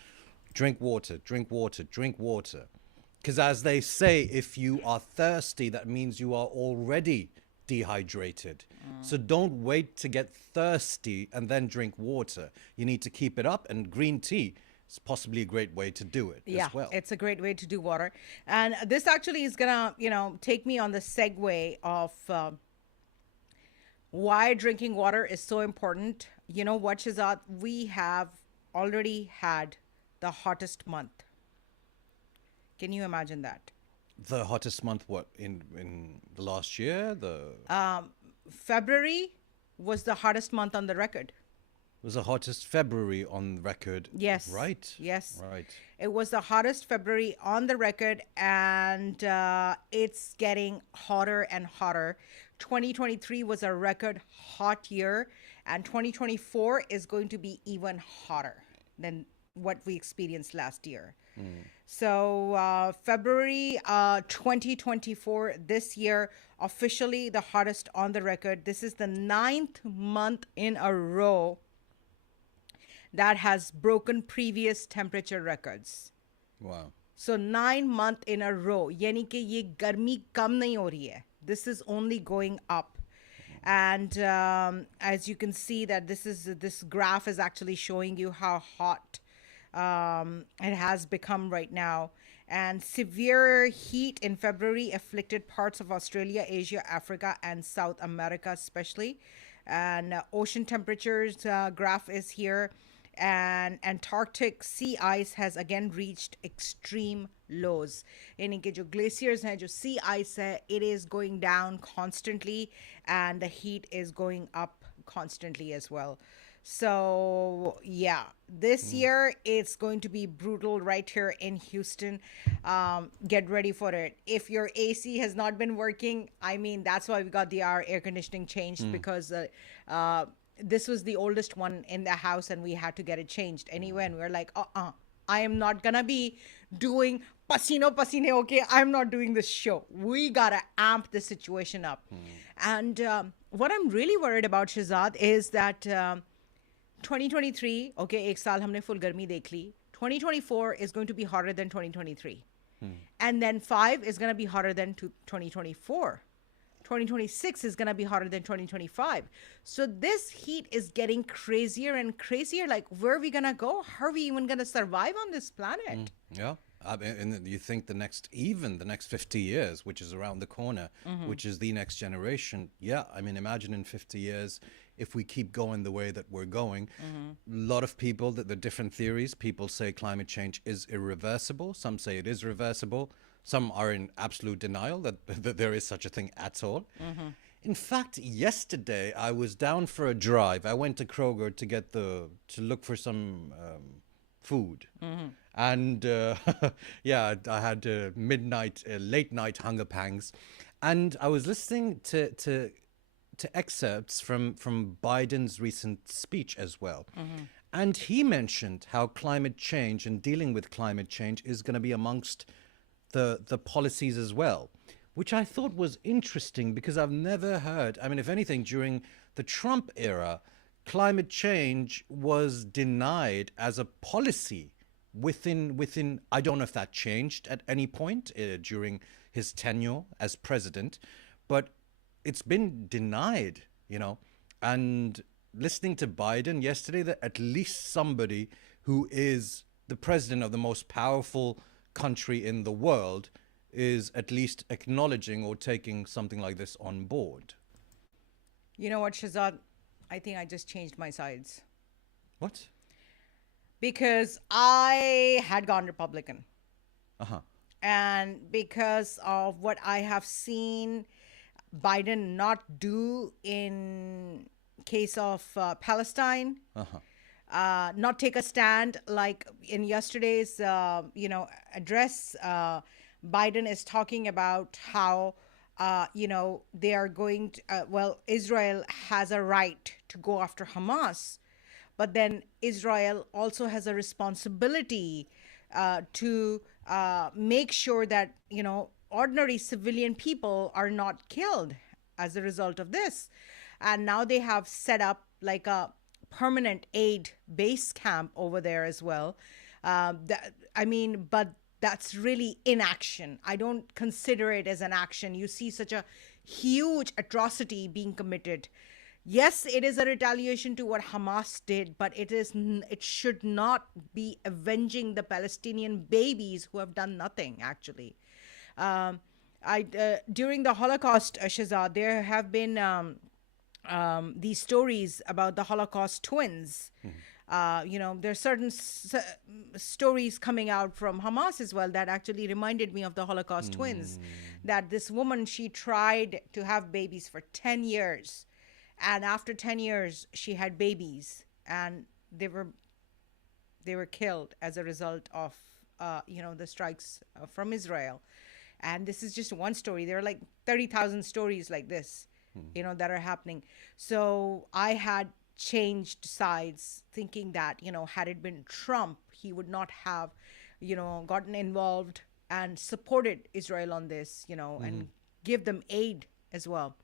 drink water, drink water, drink water. Because as they say, if you are thirsty, that means you are already dehydrated. So don't wait to get thirsty and then drink water. You need to keep it up, and green tea is possibly a great way to do it as well. it's a great way to do water. And this actually is gonna, take me on the segue of why drinking water is so important. You know what, Shehzad? We have already had the hottest month. Can you imagine that? The hottest month, what, in the last year? February was the hottest month on the record. Was the hottest February on record. Yes. Right? Yes. Right. It was the hottest February on the record, and it's getting hotter and hotter. 2023 was a record hot year, and 2024 is going to be even hotter than what we experienced last year. So February 2024, this year, officially the hottest on the record. This is the 9th month in a row that has broken previous temperature records. Wow. So 9 month in a row. Yani कि ये गर्मी कम नहीं हो रही है. This is only going up. And as you can see that this graph is actually showing you how hot it has become right now. And severe heat in February afflicted parts of Australia, Asia, Africa, and South America especially. And ocean temperatures graph is here. And Antarctic sea ice has again reached extreme lows. यानी कि जो glaciers हैं, जो sea ice है, it is going down constantly, and the heat is going up constantly as well. So yeah, this year it's going to be brutal right here in Houston. Get ready for it. If your AC has not been working, I mean, that's why we got the air conditioning changed, because this was the oldest one in the house and we had to get it changed anyway. And we're like, I am not gonna be doing pasino pasine, okay? I'm not doing this show. We gotta amp the situation up. And what I'm really worried about, Shehzad, is that 2023, okay, ek saal humne full garmi dekh li. 2024 is going to be hotter than 2023. And then 5 is gonna be hotter than 2024. 2026 is going to be hotter than 2025. So this heat is getting crazier and crazier. Like, where are we going to go? How are we even going to survive on this planet? Yeah. And you think the next 50 years, which is around the corner, which is the next generation. Yeah. I mean, imagine in 50 years, if we keep going the way that we're going, a lot of people, there are different theories. People say climate change is irreversible. Some say it is reversible. Some are in absolute denial that there is such a thing at all. In fact, yesterday I was down for a drive. I went to Kroger to look for some food, and yeah, I had late night hunger pangs, and I was listening to excerpts from Biden's recent speech as well. And he mentioned how climate change and dealing with climate change is going to be amongst the policies as well, which I thought was interesting because I've never heard. I mean, if anything, during the Trump era, climate change was denied as a policy within I don't know if that changed at any point during his tenure as president, but it's been denied, you know. And listening to Biden yesterday, that at least somebody who is the president of the most powerful country in the world is at least acknowledging or taking something like this on board. You know what, Shehzad? I think I just changed my sides What? because I had gone Republican. Uh-huh. And because of what I have seen Biden not do in case of Palestine, Uh-huh. not take a stand like in yesterday's address. Biden is talking about how they are going to, Israel has a right to go after Hamas, but then Israel also has a responsibility to make sure that ordinary civilian people are not killed as a result of this. And now they have set up like a permanent aid base camp over there as well. But that's really inaction. I don't consider it as an action. You see such a huge atrocity being committed. Yes, it is a retaliation to what Hamas did, but it should not be avenging the Palestinian babies who have done nothing, actually. During the Holocaust, Shehzad, there have been these stories about the Holocaust twins. There's certain stories coming out from Hamas as well that actually reminded me of the Holocaust twins. That this woman, she tried to have babies for 10 years. And after 10 years, she had babies. And they were killed as a result of, the strikes from Israel. And this is just one story. There are like 30,000 stories like this, that are happening. So I had changed sides thinking that, had it been Trump, he would not have, gotten involved and supported Israel on this, and give them aid as well.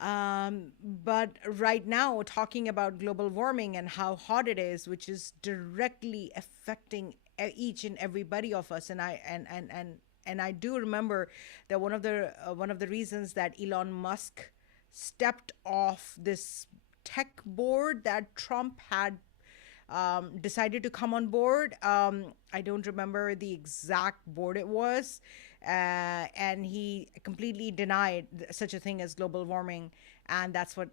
But right now, talking about global warming and how hot it is, which is directly affecting each and everybody of us, and I do remember that one of the reasons that Elon Musk stepped off this tech board that Trump had decided to come on board. I don't remember the exact board it was. And he completely denied such a thing as global warming. And that's when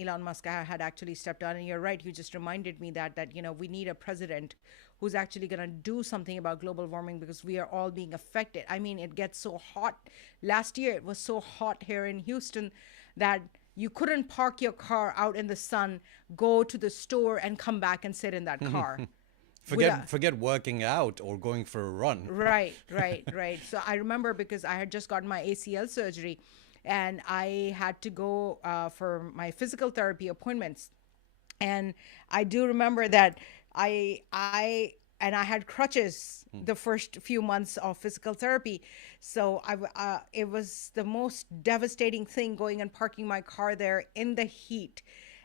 Elon Musk had actually stepped on. And you're right, you just reminded me that we need a president who's actually going to do something about global warming, because we are all being affected. I mean, it gets so hot. Last year, it was so hot here in Houston that you couldn't park your car out in the sun, go to the store, and come back and sit in that car. Forget working out or going for a run. Right. So I remember because I had just gotten my ACL surgery, and I had to go for my physical therapy appointments. And I do remember that I had crutches the first few months of physical therapy. So it was the most devastating thing going and parking my car there in the heat.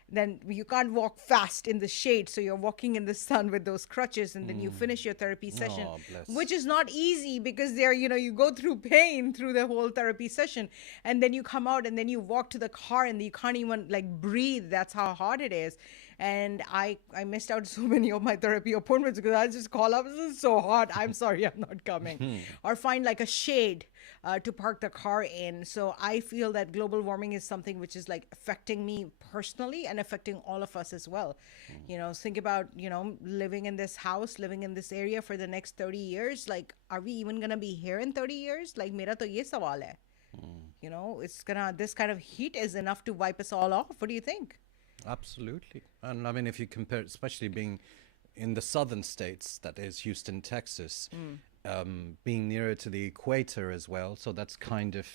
Then you can't walk fast in the shade, so you're walking in the sun with those crutches, and then you finish your therapy session, which is not easy because you go through pain through the whole therapy session, and then you come out and then you walk to the car and you can't even breathe. That's how hot it is. And I missed out so many of my therapy appointments because I just call up, this is so hot, I'm sorry, I'm not coming. Or find like a shade to park the car in. So I feel that global warming is something which is affecting me personally and affecting all of us as well. Think about, living in this house, living in this area for the next 30 years. Are we even going to be here in 30 years? Mera to ye sawal hai. This kind of heat is enough to wipe us all off. What do you think? Absolutely. And I mean, if you compare, especially being in the southern states, that is Houston, Texas, being nearer to the equator as well. So that's kind of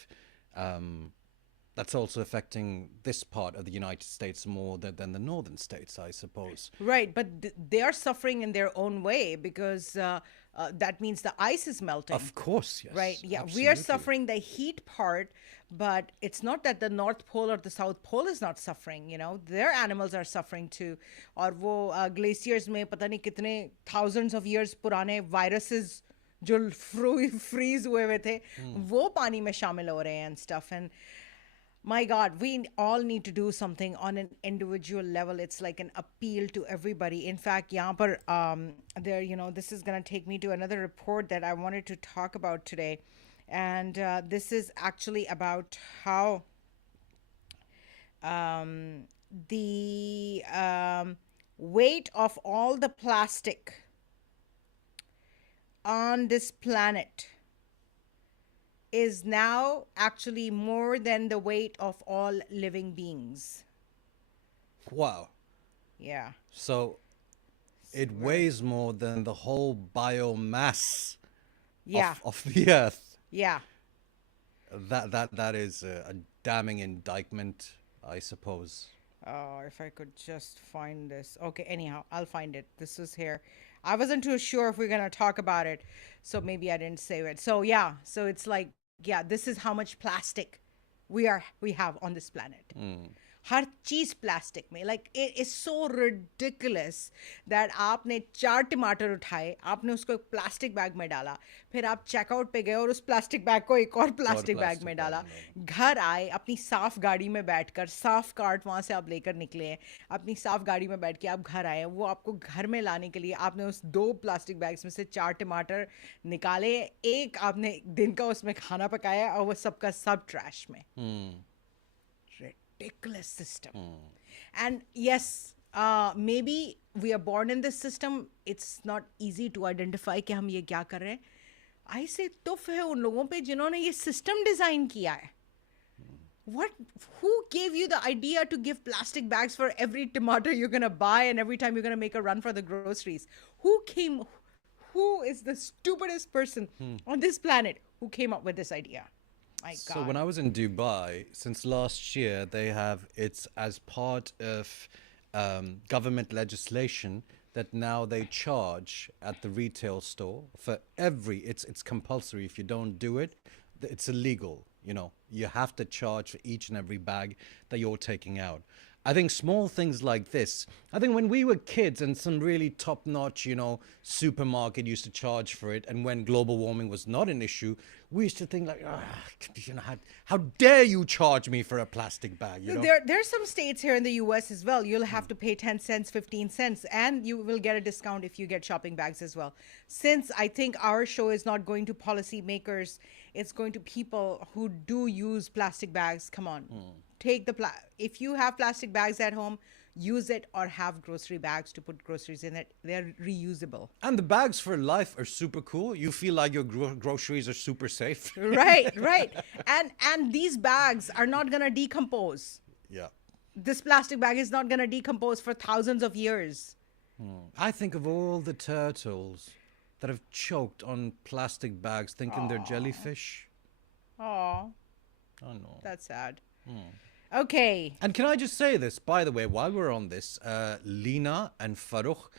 That's also affecting this part of the United States more than the northern states, I suppose. Right, but they are suffering in their own way because that means the ice is melting. Of course, Right. yes, Yeah. We are absolutely. suffering the heat part, but it's not that the North Pole or the South Pole is not suffering. Their animals are suffering too. और वो glaciers में पता नहीं कितने thousands of years पुराने viruses जो freeze हुए हुए थे वो पानी में शामिल हो रहे हैं and stuff. And my God, we all need to do something on an individual level. It's like an appeal to everybody. In fact, यहाँ पर this is gonna take me to another report that I wanted to talk about today, and this is actually about how the weight of all the plastic on this planet is now actually more than the weight of all living beings. Wow. Yeah. So it weighs more than the whole biomass Yeah. of the earth. Yeah. That is a damning indictment, I suppose. Oh, if I could just find this. Okay, anyhow, I'll find it. This was here. I wasn't too sure if we're going to talk about it, so maybe I didn't save it. So, yeah, so it's like, yeah, this is how much plastic we have on this planet. हर चीज plastic में like it is so ridiculous that आपने 4 टमाटर उठाए आपने उसको एक plastic bag में डाला फिर आप चेकआउट पे गए और उस प्लास्टिक बैग को एक और प्लास्टिक बैग में डाला घर आए अपनी साफ गाड़ी में बैठकर साफ कार्ट वहाँ से आप लेकर निकले हैं अपनी साफ गाड़ी में बैठ के आप घर आए वो आपको घर में लाने के लिए आपने उस 2 प्लास्टिक बैग्स में से 4 टमाटर निकाले एक आपने दिन का उसमें खाना पकाया और वो सबका सब ट्रैश में ridiculous system. And yes, maybe we are born in this system. It's not easy to identify कि हम ये क्या कर रहे हैं. I say तुफ है उन लोगों पे जिन्होंने ये system design किया है. Who gave you the idea to give plastic bags for every tomato you're going to buy and every time you're going to make a run for the groceries? Who is the stupidest person on this planet who came up with this idea? My God. So when I was in Dubai, since last year, it's as part of government legislation that now they charge at the retail store for it's compulsory. If you don't do it, it's illegal. You have to charge for each and every bag that you're taking out. I think small things like this, I think when we were kids and some really top-notch, supermarket used to charge for it, and when global warming was not an issue, we used to think like, how dare you charge me for a plastic bag, There's some states here in the US as well. You'll have to pay 10 cents, 15 cents, and you will get a discount if you get shopping bags as well. Since I think our show is not going to policymakers, it's going to people who do use plastic bags. Come on. Take if you have plastic bags at home, use it or have grocery bags to put groceries in it. They're reusable. And the bags for life are super cool. You feel like your groceries are super safe. Right. And these bags are not going to decompose. Yeah. This plastic bag is not going to decompose for thousands of years. I think of all the turtles that have choked on plastic bags thinking they're jellyfish. Oh, no. That's sad. Okay. And can I just say this, by the way, while we're on this, Leena and Farooq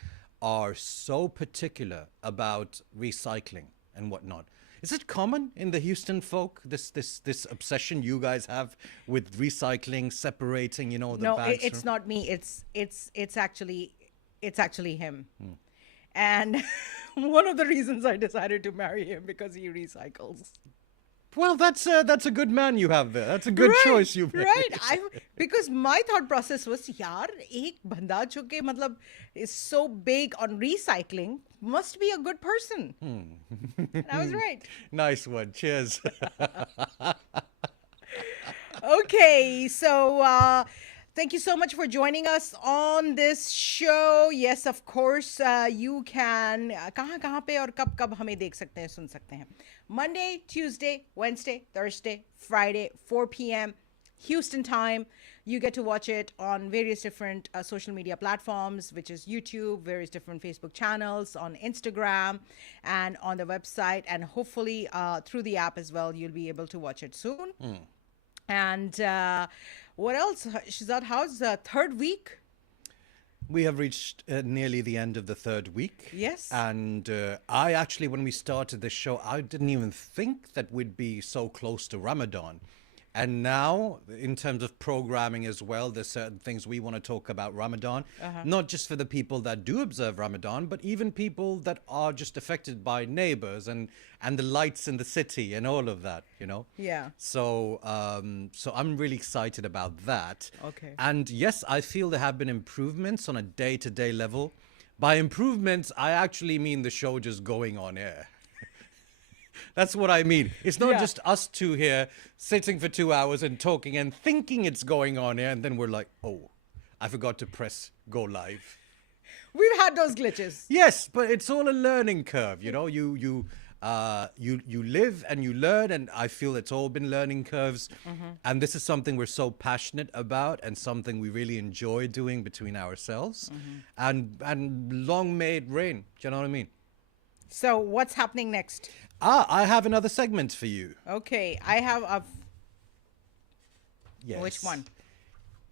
are so particular about recycling and whatnot. Is it common in the Houston folk, this obsession you guys have with recycling, separating, the no, bags? It's not me. It's actually him. And one of the reasons I decided to marry him because he recycles. Well, that's a good man you have there. That's a good choice you've made. Right. Because my thought process was, yaar, ek banda jo ke matlab is so big on recycling must be a good person. And I was right. Nice one. Cheers. Okay, so thank you so much for joining us on this show. Yes, of course, you can. कहाँ पे और कब हमें देख सकते हैं, सुन सकते हैं. Monday, Tuesday, Wednesday, Thursday, Friday, 4 p.m. Houston time. You get to watch it on various different social media platforms, which is YouTube, various different Facebook channels, on Instagram, and on the website, and hopefully through the app as well. You'll be able to watch it soon. And what else? Shehzad, how's the third week? We have reached nearly the end of the third week. Yes. And I actually, when we started this show, I didn't even think that we'd be so close to Ramadan. And now, in terms of programming as well, there's certain things we want to talk about Ramadan, not just for the people that do observe Ramadan, but even people that are just affected by neighbors and the lights in the city and all of that, you know? Yeah. So I'm really excited about that. Okay. And yes, I feel there have been improvements on a day-to-day level. By improvements, I actually mean the show just going on air. That's what I mean. It's not Yeah. just us two here sitting for 2 hours and talking and thinking it's going on air, and then we're like, oh, I forgot to press go live. We've had those glitches. Yes, but it's all a learning curve, you know. You live and you learn, and I feel it's all been learning curves. And this is something we're so passionate about, and something we really enjoy doing between ourselves. And long may it rain. Do you know what I mean? So what's happening next? I have another segment for you. Okay, I have a. Yes. Which one?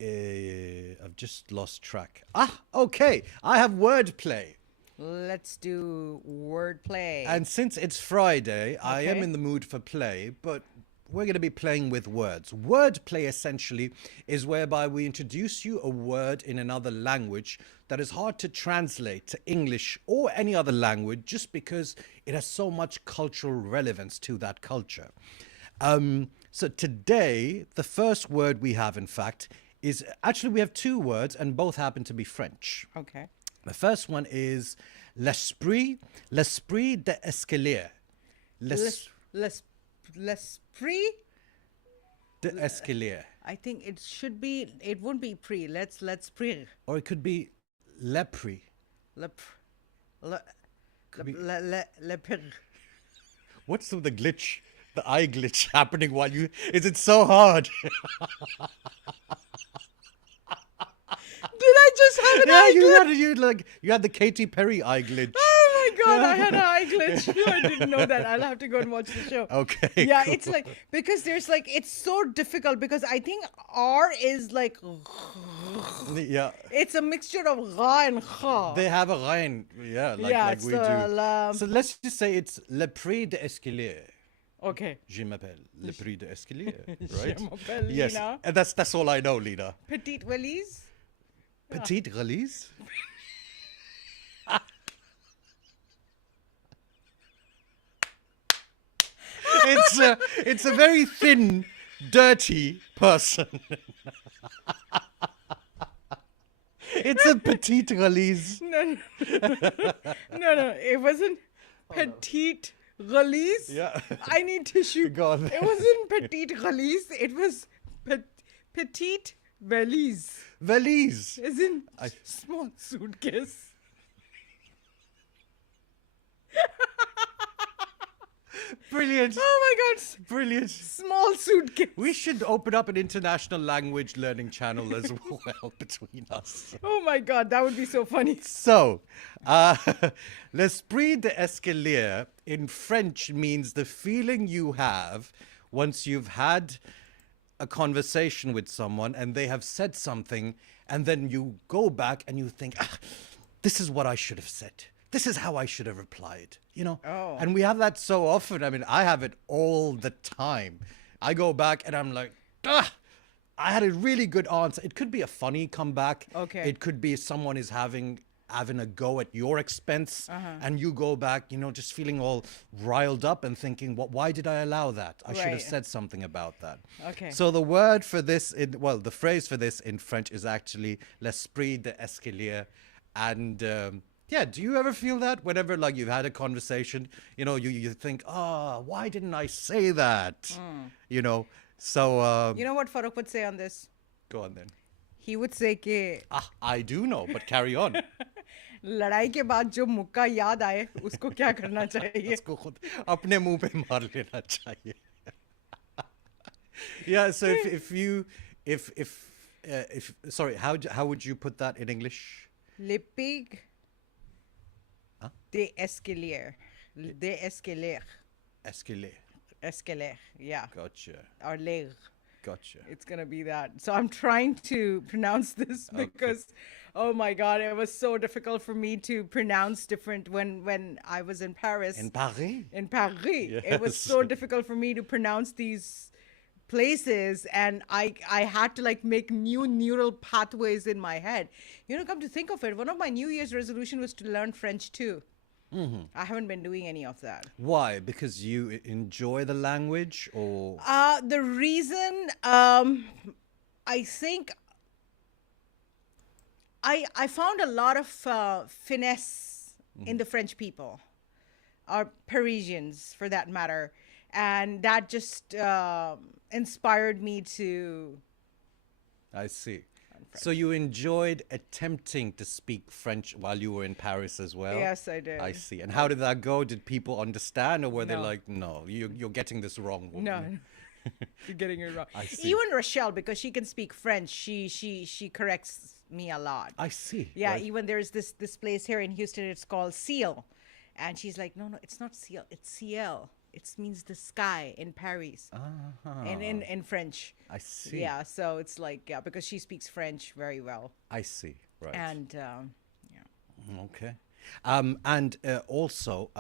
I've just lost track. Okay. I have wordplay. Let's do wordplay. And since it's Friday, I am Okay. in the mood for play, but we're going to be playing with words. Wordplay essentially is whereby we introduce you a word in another language that is hard to translate to English or any other language just because it has so much cultural relevance to that culture. So today, the first word we have, in fact, is actually we have two words and both happen to be French. Okay. The first one is l'esprit d'escalier. L'esprit. D'escalier. I think it should be. It won't be pre. Let's pre. Or it could be l'esprit. Le. Could be- Le. What's the glitch, the eye glitch happening while you, is it so hard? Did I just have an Yeah, eye glitch? you had the Katy Perry eye glitch. Oh my god, I had an eye glitch. I didn't know that. I'll have to go and watch the show. Okay. Yeah, cool. it's like because there's like it's so difficult because I think R is like Yeah. it's a mixture of ra and kha. They have a rein, yeah, Yeah, like it's we the do. So let's just say it's le prix d'escalier. Okay. Je m'appelle le prix d'escalier, Je right? m'appelle Yes, Leena. and that's all I know, Leena. Petite valise. Petite release. It's a very thin, dirty person. It's a petite release. No, no, it wasn't petite valise. Yeah. I need tissue. Go on. It wasn't petite valise. It was petite valise. Valise. As in small suitcase. Brilliant. Oh my god, Brilliant. small suitcase. We should open up an international language learning channel as well between us. Oh my god, that would be so funny. So, l'esprit d'escalier in French means the feeling you have once you've had a conversation with someone and they have said something, and then you go back and you think, this is what I should have said. This is how I should have replied, you know? Oh. And we have that so often. I mean, I have it all the time. I go back and I'm like, I had a really good answer. It could be a funny comeback. Okay. It could be someone is having a go at your expense, and you go back, you know, just feeling all riled up and thinking, why did I allow that? I should have Right. said something about that. Okay. So the word for this, the phrase for this in French is actually l'esprit d'escalier. And yeah, do you ever feel that whenever like you've had a conversation, you know, you think, why didn't I say that? You know, so You know what Farooq would say on this? go on then. He would say कि I do know, but carry on. लड़ाई के बाद जो मुक्का याद आए उसको क्या करना चाहिए? उसको खुद अपने मुंह पे मार लेना चाहिए. Yeah, so if sorry, how would you put that in English? Les pigs des escaliers. Des escaliers. Escalier. Escalier, yeah. Gotcha. Or l'air. Gotcha. It's gonna be that. So I'm trying to pronounce this because, oh my God, it was so difficult for me to pronounce different when I was in Paris. In Paris? In Paris, it was Yes. so difficult for me to pronounce these places, and I had to like make new neural pathways in my head. Come to think of it, one of my New Year's resolution was to learn French too. I haven't been doing any of that. Why? Because you enjoy the language, or The reason, I think I found a lot of finesse in the French people, or Parisians for that matter, and that just inspired me to. I see. So you enjoyed attempting to speak French while you were in Paris as well? Yes, I did. I see. And how did that go? Did people understand, or were they No. like, "No, you're getting this wrong, woman"? No, you're getting it wrong. I see. Even Rochelle, because she can speak French, she corrects me a lot. I see. Yeah, Right. even there's this place here in Houston. It's called Seal, and she's like, no, it's not Seal. It's Ciel. It means the sky in Paris, in French. I see. Yeah, so it's like, yeah, because she speaks French very well, I see. Right. and yeah. Okay. And also,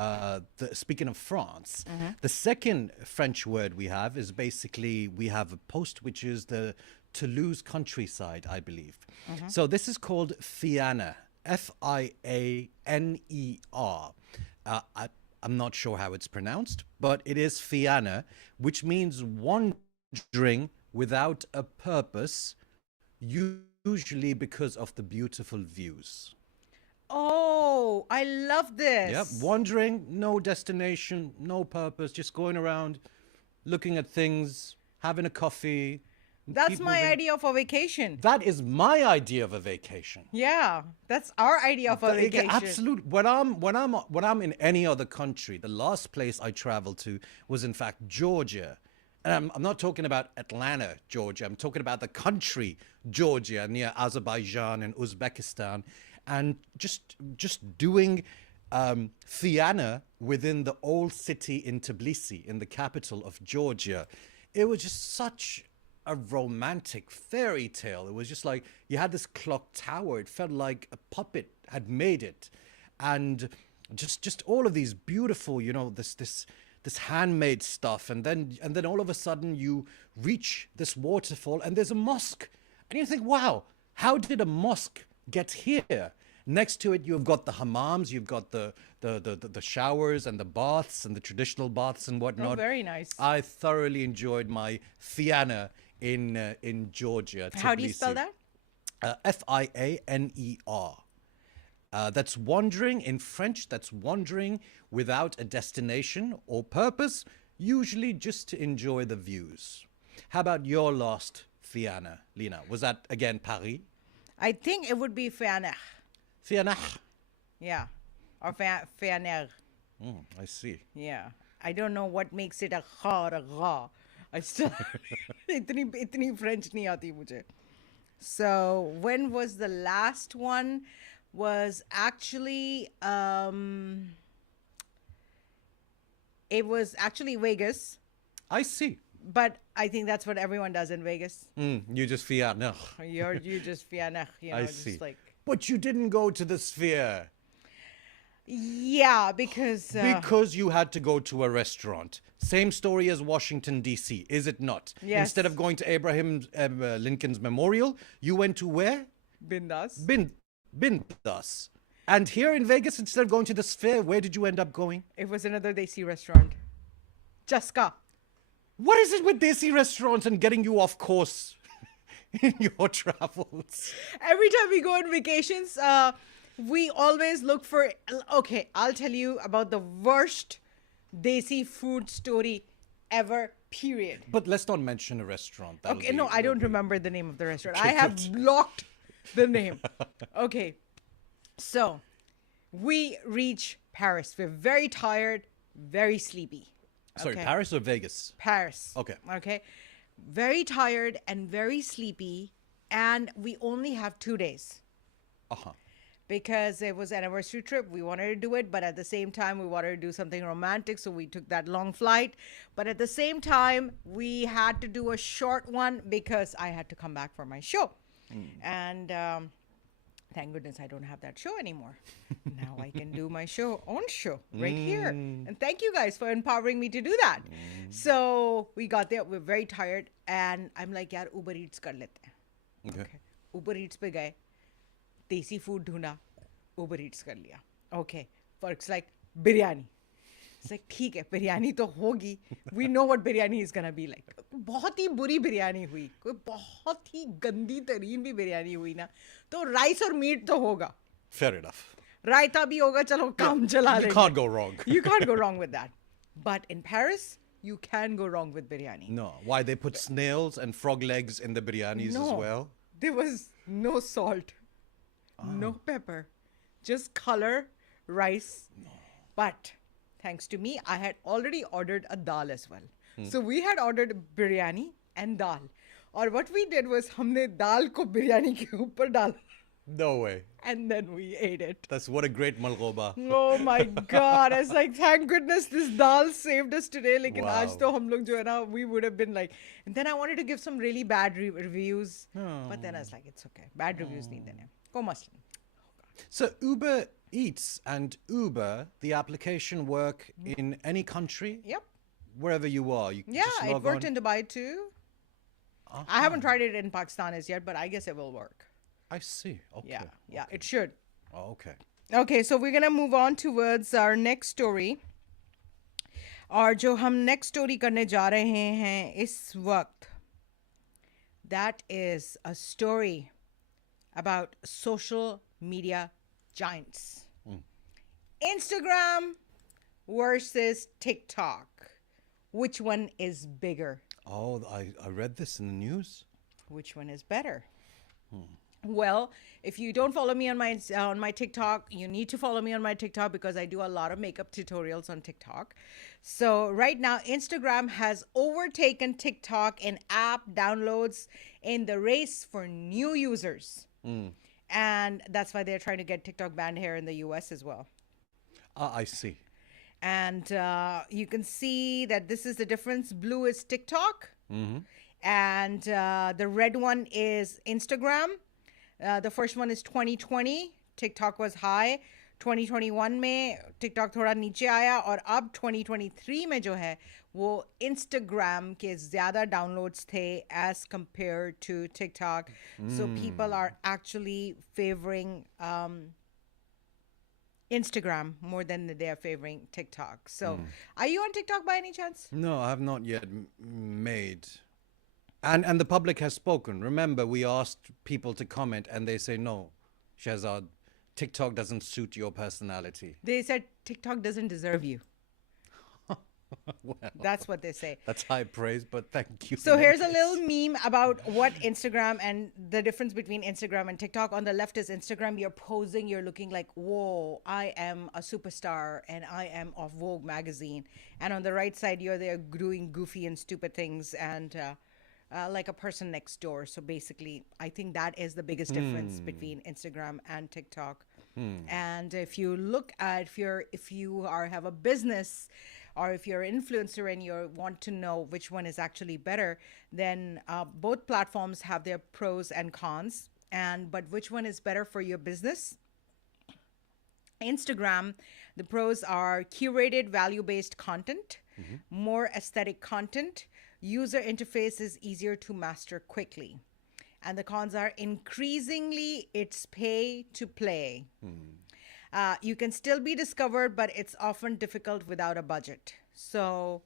speaking of France, the second French word we have is basically we have a post which is the Toulouse countryside, I believe. So this is called Fianer, Fianer. I'm not sure how it's pronounced, but it is Fianer, which means wandering without a purpose, usually because of the beautiful views. Oh, I love this. Yep, wandering, no destination, no purpose, just going around, looking at things, having a coffee. That's keep my moving. idea of a vacation. That is my idea of a vacation. Yeah, that's our idea of a vacation. Absolute. When I'm in any other country, the last place I traveled to was in fact Georgia. And I'm not talking about Atlanta, Georgia. I'm talking about the country Georgia near Azerbaijan and Uzbekistan, and just doing Fiana within the old city in Tbilisi, in the capital of Georgia. It was just such a romantic fairy tale. It was just like you had this clock tower. It felt like a puppet had made it, and just all of these beautiful, this handmade stuff, and then all of a sudden you reach this waterfall and there's a mosque, and you think, wow, how did a mosque get here? Next to it, you've got the hammams, you've got the showers and the baths and the traditional baths and whatnot. Oh, very nice. I thoroughly enjoyed my Fiana in Georgia. How do you spell Tbilisi. that? Fianer. That's wandering in French. That's wandering without a destination or purpose, usually just to enjoy the views. How about your last Fiana, Leena? Was that again Paris? I think it would be Fianer. Fiana. Yeah, or Fianer. I see. Yeah, I don't know what makes it a kha or a gha. I still itni French nahi aati mujhe. So when was the last one? Was actually it was actually Vegas, I see. but I think that's what everyone does in Vegas. You just Fiana. You just Fianer, I just see. like. But you didn't go to the Sphere Yeah, because because you had to go to a restaurant. Same story as Washington, D.C., is it not? Yes. Instead of going to Abraham Lincoln's memorial, you went to where? Bindas. Bindas. And here in Vegas, instead of going to the Sphere, where did you end up going? It was another Desi restaurant. Jaska. What is it with Desi restaurants and getting you off course in your travels? Every time we go on vacations, we always look for. Okay, I'll tell you about the worst Desi food story ever. Period. But let's not mention a restaurant. That'll Okay, be- no, I that'll don't be- remember the name of the restaurant. Okay, I have good. blocked the name. Okay, so we reach Paris. We're very tired, very sleepy. Sorry, Okay. Paris or Vegas? Paris. Okay. Okay. Very tired and very sleepy, and we only have 2 days. Uh-huh. because it was an anniversary trip. We wanted to do it, but at the same time, we wanted to do something romantic. So we took that long flight. But at the same time, we had to do a short one because I had to come back for my show. And thank goodness I don't have that show anymore. Now I can do my own show right here. And thank you guys for empowering me to do that. So we got there. We're very tired. And I'm like, yaar, Uber Eats kar lete hain. Okay. Uber Eats पे गए देसी food ढूंढा Uber Eats कर लिया okay Fark's like biryani. It's like ठीक है बिरयानी तो होगी. We know what biryani is gonna be like. बहुत ही बुरी बिरयानी हुई कोई बहुत ही गंदी तरीन भी बिरयानी हुई ना तो राइस और मीट तो होगा. Fair enough. रायता भी होगा चलो काम चला You लेंगे. can't go wrong. You can't go wrong with that. But in Paris you can go wrong with biryani. No. Why they put snails and frog legs in the biryanis as well? There was no salt, no pepper, just color, rice. But thanks to me, I had already ordered a dal as well. So we had ordered biryani and dal. और what we did was हमने दाल को बिरयानी के ऊपर डाला No way. and then we ate it. That's what a great malgoba. Oh my God. I was like, thank goodness this dal saved us today. Lekin Wow. aaj to hum log jo hai na, we would have been like, and then I wanted to give some really bad reviews. But then I was like, it's okay. Bad reviews nahi dene. Ko masla. So Uber Eats and Uber, the application work in any country, Yep. wherever you are. You Yeah, just it log worked on. in Dubai too. I haven't tried it in Pakistan as yet, but I guess it will work. I see. Okay. Yeah, it should. Oh, okay. Okay, so we're gonna move on towards our next story. और जो हम next story करने जा रहे हैं इस वक्त, that is a story about social media giants. Instagram versus TikTok. Which one is bigger? Oh, I read this in the news. Which one is better? Well, if you don't follow me on my TikTok, you need to follow me on my TikTok because I do a lot of makeup tutorials on TikTok. So right now, Instagram has overtaken TikTok in app downloads in the race for new users. And that's why they're trying to get TikTok banned here in the US as well. I see. And you can see that this is the difference. Blue is TikTok. And the red one is Instagram. The first one is 2020. TikTok was high. 2021 में TikTok थोड़ा नीचे आया और अब 2023 में जो है वो Instagram के ज़्यादा downloads थे as compared to TikTok. So people are actually favoring Instagram more than they are favoring TikTok. So are you on TikTok by any chance? No, I have not yet made. And the public has spoken. Remember, we asked people to comment and they say, no, Schehzad, TikTok doesn't suit your personality. They said TikTok doesn't deserve you. Well, That's what they say. that's high praise, but thank you. So in here's a any little case. meme about what Instagram and the difference between Instagram and TikTok. On the left is Instagram. You're posing, you're looking like, whoa, I am a superstar and I am of Vogue magazine. And on the right side, you're there doing goofy and stupid things and like a person next door. So basically, I think that is the biggest difference between Instagram and TikTok. And if you look at if you have a business or if you're an influencer and you want to know which one is actually better, then both platforms have their pros and cons. But which one is better for your business? Instagram, the pros are curated value-based content, more aesthetic content, user interface is easier to master quickly. And the cons are increasingly it's pay to play. You can still be discovered, but it's often difficult without a budget. So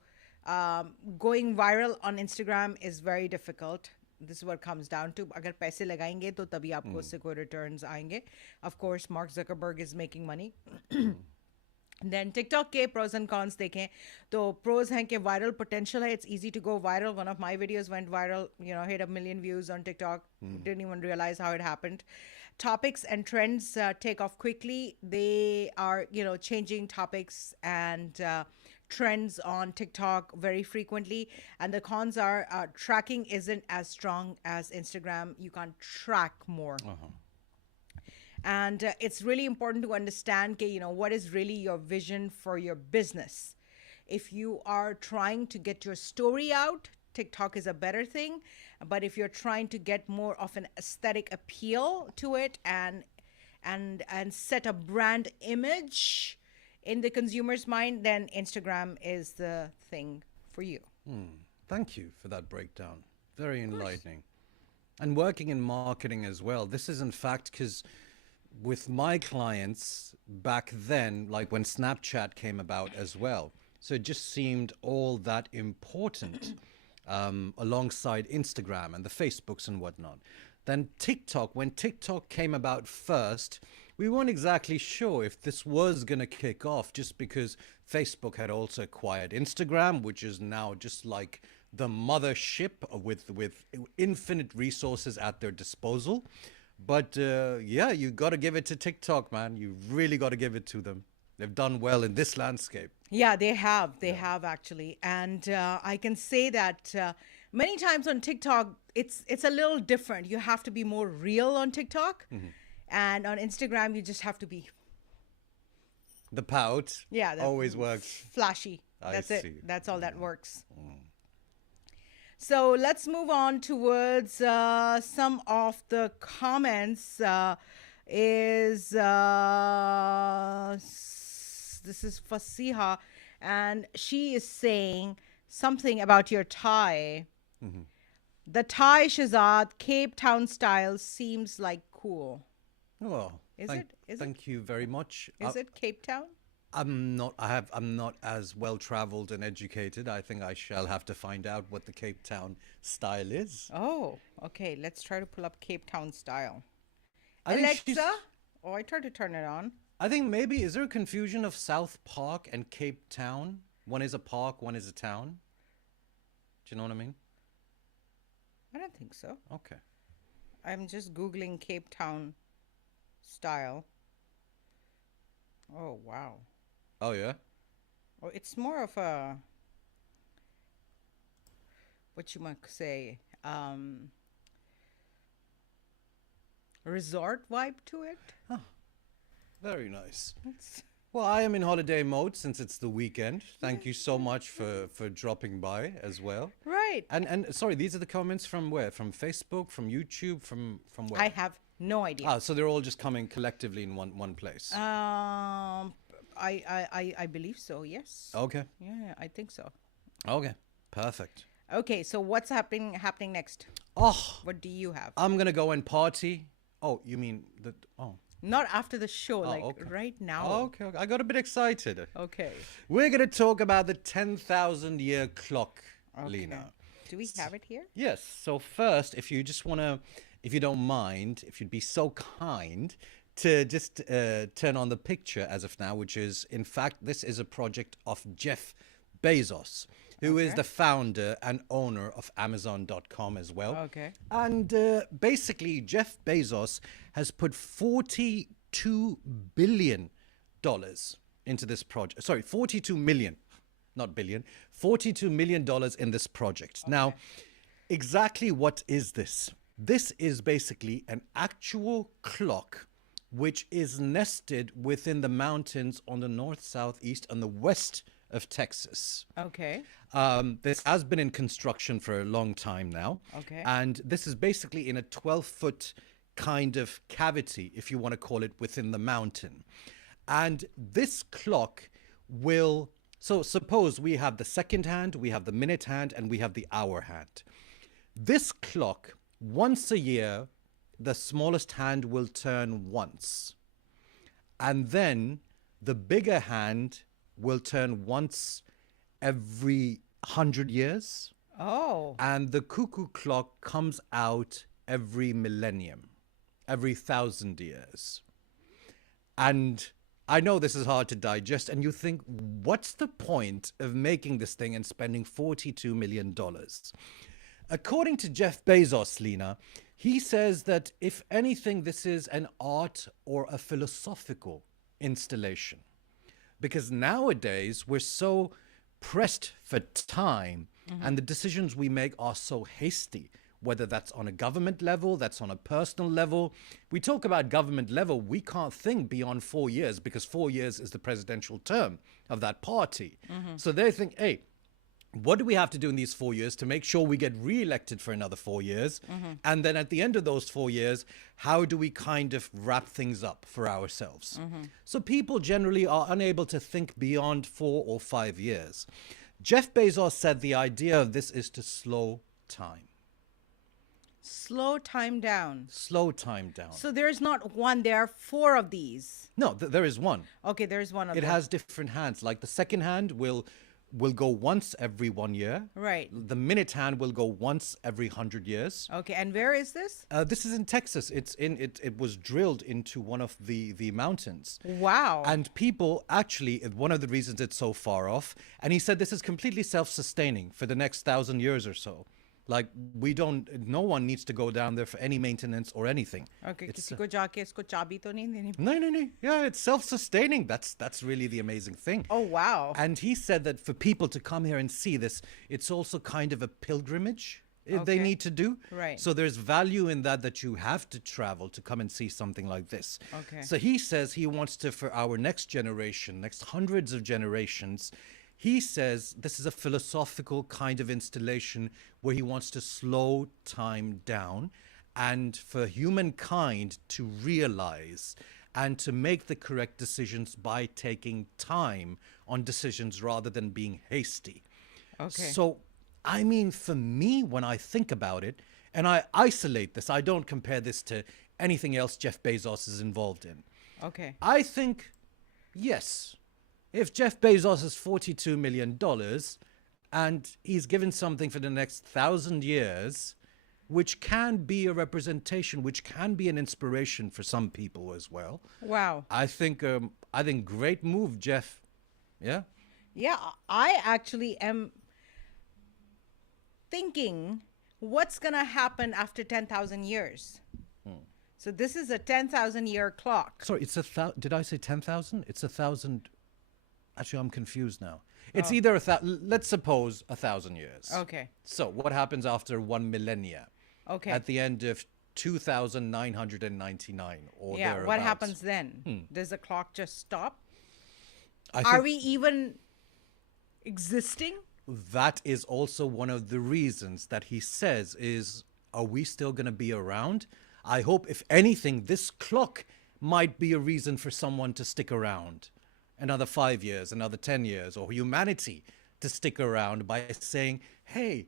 going viral on Instagram is very difficult. This is what it comes down to. अगर पैसे लगाएंगे तो तभी आपको उससे कोई returns आएंगे. Of course, Mark Zuckerberg is making money. Then TikTok के pros and cons देखें तो pros हैं कि viral potential है. It's easy to go viral. One of my videos went viral, hit 1 million views on TikTok. Didn't even realize how it happened. Topics and trends take off quickly. They are, changing topics and trends on TikTok very frequently. And the cons are tracking isn't as strong as Instagram. You can't track more. And it's really important to understand, what is really your vision for your business. If you are trying to get your story out, TikTok is a better thing. But if you're trying to get more of an aesthetic appeal to it and set a brand image in the consumer's mind, then Instagram is the thing for you. Thank you for that breakdown. Very Of course. enlightening. And working in marketing as well. This is in fact because with my clients back then, like when Snapchat came about as well, so it just seemed all that important alongside Instagram and the Facebooks and whatnot. Then TikTok, when TikTok came about first, we weren't exactly sure if this was going to kick off just because Facebook had also acquired Instagram, which is now just like the mothership with infinite resources at their disposal. But yeah, you got to give it to TikTok, man. You really got to give it to them. They've done well in this landscape. Yeah, they have. They have actually, and I can say that many times on TikTok, it's a little different. You have to be more real on TikTok, and on Instagram, you just have to be The pout yeah, always works. flashy. I That's see. it. That's all that works. So let's move on towards some of the comments. This is Fasiha, and she is saying something about your tie. The tie, Shehzad, Cape Town style seems like cool. Oh, Is thank, it? Is it? thank you very much. Is it Cape Town? I'm not as well traveled and educated. I think I shall have to find out what the Cape Town style is. Oh, okay. Let's try to pull up Cape Town style. I think she's- Alexa. Oh, I tried to turn it on. I think maybe is there a confusion of South Park and Cape Town? One is a park, one is a town. Do you know what I mean? I don't think so. Okay. I'm just Googling Cape Town style. Oh, wow. Oh yeah. Oh, it's more of a, what you might say, resort vibe to it. Very nice. It's, Well, I am in holiday mode since it's the weekend. Thank you so much for dropping by as well. right. And sorry, these are the comments from where? From Facebook, from YouTube, from where? I have no idea. Ah, so they're all just coming collectively in one place. I believe so. Yes. Okay. Yeah, I think so. Okay. Perfect. Okay, so what's happening next? Oh, What do you have? I'm gonna go and party. Oh, you mean the? Oh. Not after the show, like okay. right now. Okay, okay. I got a bit excited. Okay. We're gonna talk about the 10,000 year clock, Leena. Do we have it here? Yes. So first, if you just wanna, if you don't mind, if you'd be so kind to just turn on the picture as of now, which is in fact this is a project of Jeff Bezos, who is Okay. the founder and owner of Amazon.com as well. Okay. And basically, Jeff Bezos has put $42 billion into this project. Sorry, 42 million, not billion, $42 million in this project. Now, exactly what is this? This is basically an actual clock which is nested within the mountains on the north, south, east, and the west of Texas. Okay. This has been in construction for a long time now. Okay. And this is basically in a 12-foot kind of cavity, if you want to call it, within the mountain. And this clock will, so suppose we have the second hand, we have the minute hand, and we have the hour hand. This clock, once a year, the smallest hand will turn once. And then the bigger hand will turn once every 100 years. Oh. And the cuckoo clock comes out every millennium, every 1,000 years. And I know this is hard to digest, and you think, what's the point of making this thing and spending $42 million? According to Jeff Bezos, Leena, he says that if anything, this is an art or a philosophical installation. Because nowadays we're so pressed for time and the decisions we make are so hasty. whether that's on a government level, that's on a personal level. We talk about government level, we can't think beyond 4 years because 4 years is the presidential term of that party. So they think, hey, what do we have to do in these 4 years to make sure we get re-elected for another 4 years? And then at the end of those 4 years, how do we kind of wrap things up for ourselves? So people generally are unable to think beyond 4 or 5 years. Jeff Bezos said the idea of this is to slow time. Slow time down. Slow time down. So there's not one, there are four of these. No, there is one. Okay, there's one of It them. has different hands. Like the second hand will go once every 1 year. Right. The minute hand will go once every 100 years. Okay, and where is this? This is in Texas. It was drilled into one of the mountains. Wow. And people actually, one of the reasons it's so far off, and he said this is completely self-sustaining for the next 1,000 years or so. Like no one needs to go down there for any maintenance or anything. Okay, It's, किसी को जाके इसको चाबी तो नहीं देनी? no. Yeah, it's self-sustaining. That's really the amazing thing. Oh, wow. And he said that for people to come here and see this, it's also kind of a pilgrimage they Okay. need to do. Right. So there's value in that you have to travel to come and see something like this. Okay. So he says he wants to, for our next generation, next hundreds of generations, he says this is a philosophical kind of installation where he wants to slow time down and for humankind to realize and to make the correct decisions by taking time on decisions rather than being hasty. Okay. So, I mean, for me, when I think about it, and I isolate this, I don't compare this to anything else Jeff Bezos is involved in. Okay. I think, yes, if Jeff Bezos has $42 million and he's given something for the next 1,000 years, which can be a representation, which can be an inspiration for some people as well. Wow. I think great move, Jeff. Yeah. Yeah, I actually am thinking what's going to happen after 10,000 years. So this is a 10,000 year clock. Sorry, did I say 10,000? It's 1,000. Actually, I'm confused now. It's either let's suppose 1,000 years. Okay. So what happens after 1 millennia? Okay. At the end of 2,999 or Yeah, thereabouts. what happens then? Does the clock just stop? I Are think we even existing? that is also one of the reasons that he says is, are we still going to be around? I hope, if anything, this clock might be a reason for someone to stick around another 5 years, another 10 years, or humanity to stick around by saying, hey,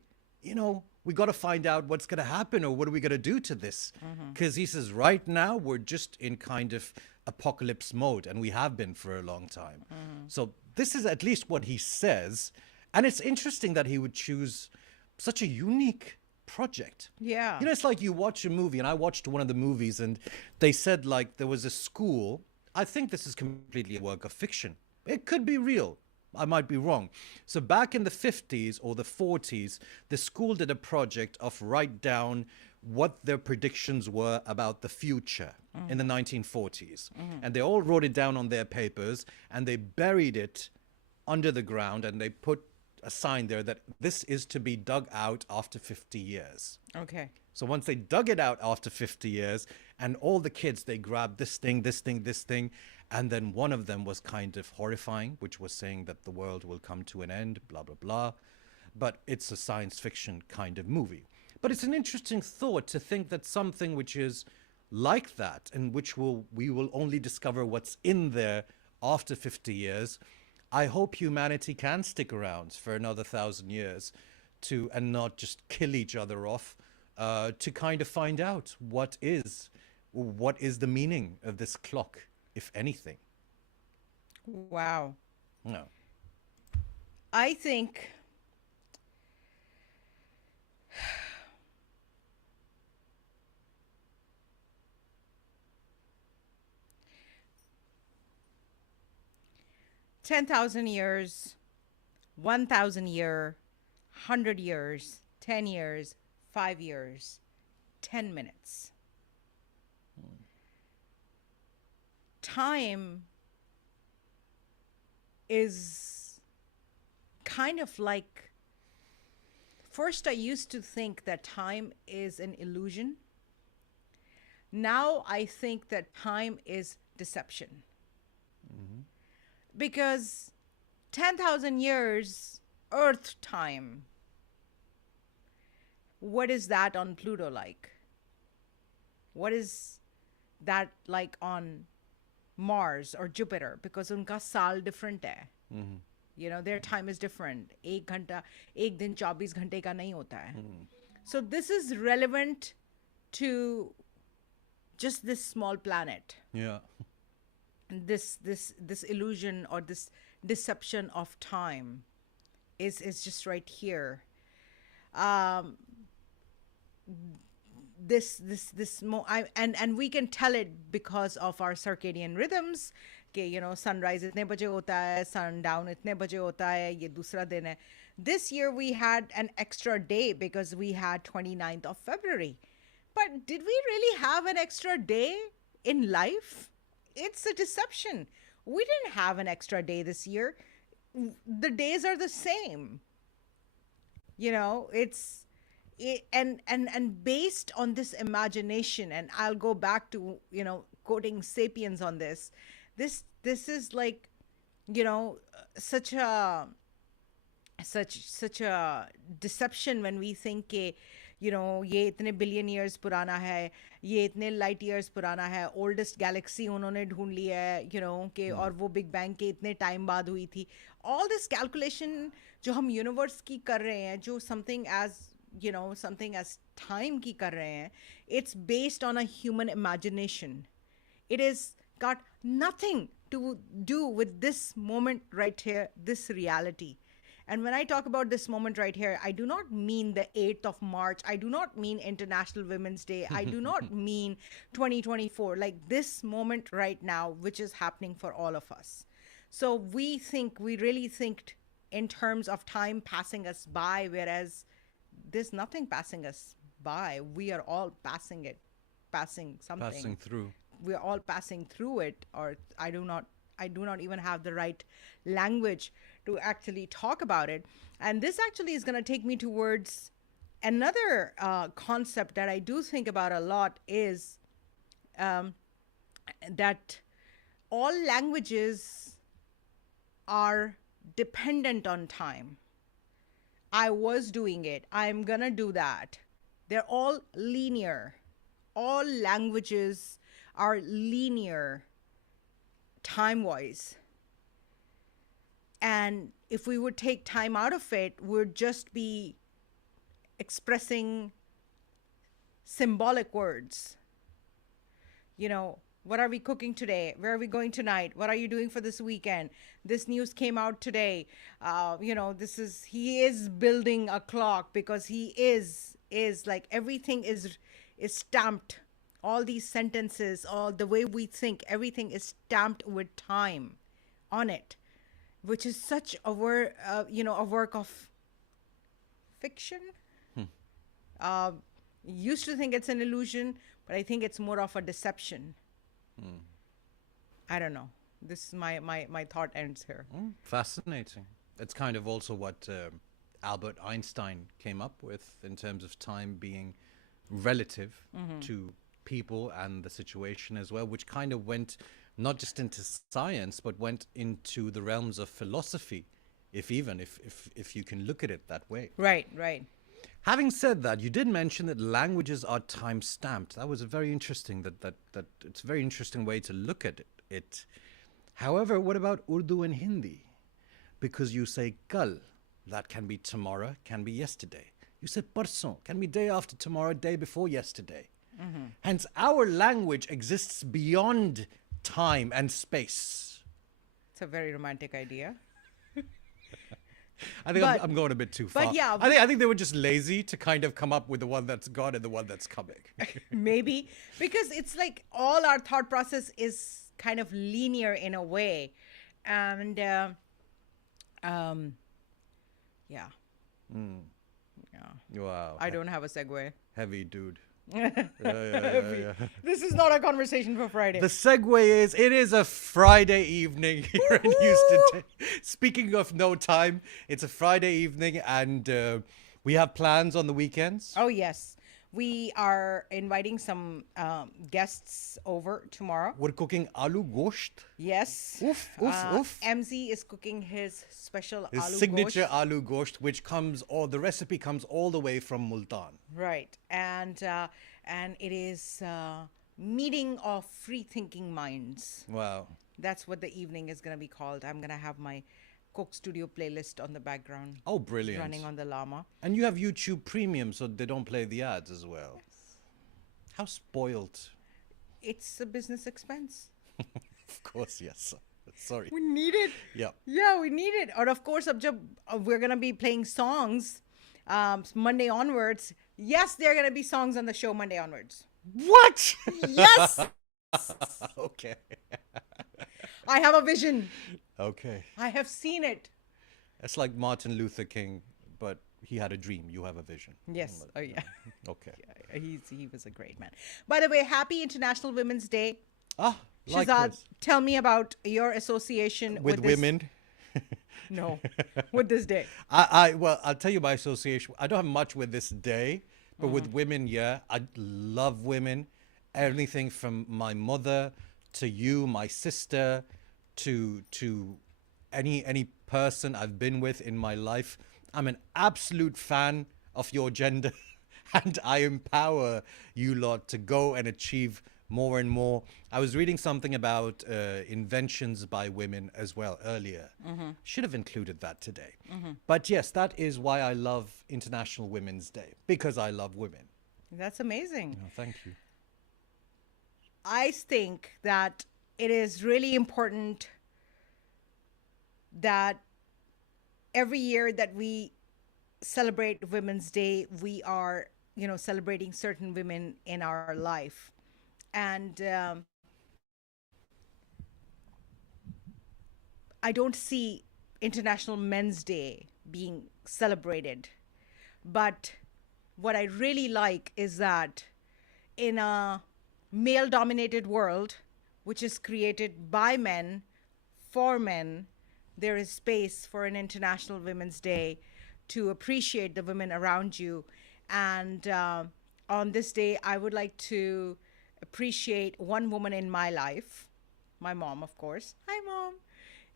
we got to find out what's going to happen or what are we going to do to this? Because he says right now we're just in kind of apocalypse mode, and we have been for a long time. So this is at least what he says. And it's interesting that he would choose such a unique project. Yeah. It's like you watch a movie, and I watched one of the movies, and they said like there was a school. I think this is completely a work of fiction. It could be real. I might be wrong. So back in the 50s or the 40s, the school did a project of write down what their predictions were about the future in the 1940s. And they all wrote it down on their papers, and they buried it under the ground, and they put a sign there that this is to be dug out after 50 years. Okay. So once they dug it out after 50 years, and all the kids, they grabbed this thing, and then one of them was kind of horrifying, which was saying that the world will come to an end, blah, blah, blah. But it's a science fiction kind of movie. But it's an interesting thought to think that something which is like that, and which we will only discover what's in there after 50 years, I hope humanity can stick around for another 1,000 years and not just kill each other off, to kind of find out what is the meaning of this clock, if anything. Wow. No. I think $10,000 years, 1,000 year, 100 years, 10 years, 5 years, 10 minutes. Time is kind of like First, I used to think that time is an illusion. Now I think that time is deception. Because 10,000 years Earth time, what is that on Pluto like? What is that like on Mars or Jupiter? Because unka saal different hai. You know, their time is different. एक घंटा, एक दिन 24 घंटे का नहीं होता है. So this is relevant to just this small planet. Yeah. This illusion or this deception of time is just right here. And we can tell it because of our circadian rhythms. कि you know, sunrise इतने बजे होता है, sundown इतने बजे होता है, ये दूसरा दिन है. This year we had an extra day because we had 29th of February. But did we really have an extra day in life? It's a deception. We didn't have an extra day this year. The days are the same. You know, and based on this imagination, and I'll go back to, you know, quoting Sapiens on this. This is like, you know, such a deception when we think कि, you know, ये इतने billion years पुराना है, ये इतने light years पुराना है, oldest galaxy उन्होंने ढूंढ लिया है, you know, कि और वो big bang के इतने time बाद हुई थी. All this calculation जो हम universe की कर रहे हैं, जो something as, you know, something as time की कर रहे हैं, it's based on a human imagination. It is got nothing to do with this moment right here, this reality. And when I talk about this moment right here, I do not mean the 8th of March. I do not mean International Women's Day. I do not mean 2024. Like this moment right now, which is happening for all of us. So we really think in terms of time passing us by, whereas there's nothing passing us by. We are all passing something. Passing through. We're all passing through it, or I do not even have the right language to actually talk about it. And this actually is going to take me towards another concept that I do think about a lot, is that all languages are dependent on time. I was doing it. I'm going to do that. They're all linear. All languages are linear time-wise. And if we would take time out of it, we'd just be expressing symbolic words. You know, what are we cooking today? Where are we going tonight? What are you doing for this weekend? This news came out today. You know, he is building a clock because he is like everything is stamped. All these sentences, all the way we think, everything is stamped with time on it, which is such a work of fiction. Used to think it's an illusion, but I think it's more of a deception. I don't know. This is my thought ends here. Fascinating. It's kind of also what Albert Einstein came up with in terms of time being relative to people and the situation as well, which kind of went not just into science, but went into the realms of philosophy, if you can look at it that way. Right. Having said that, you did mention that languages are time stamped. That was a very interesting that it's a very interesting way to look at it. However, what about Urdu and Hindi? Because you say kal, that can be tomorrow, can be yesterday. You say parson, can be day after tomorrow, day before yesterday. Hence, our language exists beyond time and space. It's a very romantic idea. I think I'm going a bit too far. But yeah, I think they were just lazy to kind of come up with the one that's gone and the one that's coming. Maybe because it's like all our thought process is kind of linear in a way, and yeah. Wow. I don't have a segue. Heavy, dude. This is not a conversation for Friday. The segue is, it is a Friday evening here in Houston. Speaking of no time, it's a Friday evening, and We have plans on the weekends. Oh, yes. We are inviting some guests over tomorrow. We're cooking aloo gosht. Yes. Oof, oof, oof. MZ is cooking his special His aloo signature gosht. aloo gosht, which comes, or the recipe comes all the way from Multan. Right. And it is meeting of free thinking minds. Wow. That's what the evening is going to be called. I'm going to have my Coke Studio playlist on the background. Oh, brilliant. Running on the llama. And you have YouTube Premium, so they don't play the ads as well. How spoiled. It's a business expense. Of course, yes. Sorry. We need it. Yeah. Yeah, we need it. Or of course, we're going to be playing songs Monday onwards. Yes, there are going to be songs on the show Monday onwards. What? Yes. Okay. I have a vision. Okay. I have seen it. It's like Martin Luther King, but he had a dream. You have a vision. Yes. Oh, yeah. Okay. He was a great man. By the way, happy International Women's Day. Ah, Shehzad, likewise. tell me about your association With this. women. No, with this day. Well, I'll tell you my association. I don't have much with this day, but with women, yeah, I love women. Anything from my mother to you, my sister, to any person I've been with in my life. I'm an absolute fan of your gender, and I empower you lot to go and achieve more and more. I was reading something about inventions by women as well earlier. Should have included that today. But yes, that is why I love International Women's Day, because I love women. That's amazing. Oh, thank you. I think that it is really important that every year that we celebrate Women's Day, we are, celebrating certain women in our life. And I don't see International Men's Day being celebrated. But what I really like is that in a male dominated world, which is created by men for men, there is space for an International Women's Day to appreciate the women around you. And on this day, I would like to appreciate one woman in my life, my mom, of course. Hi, Mom.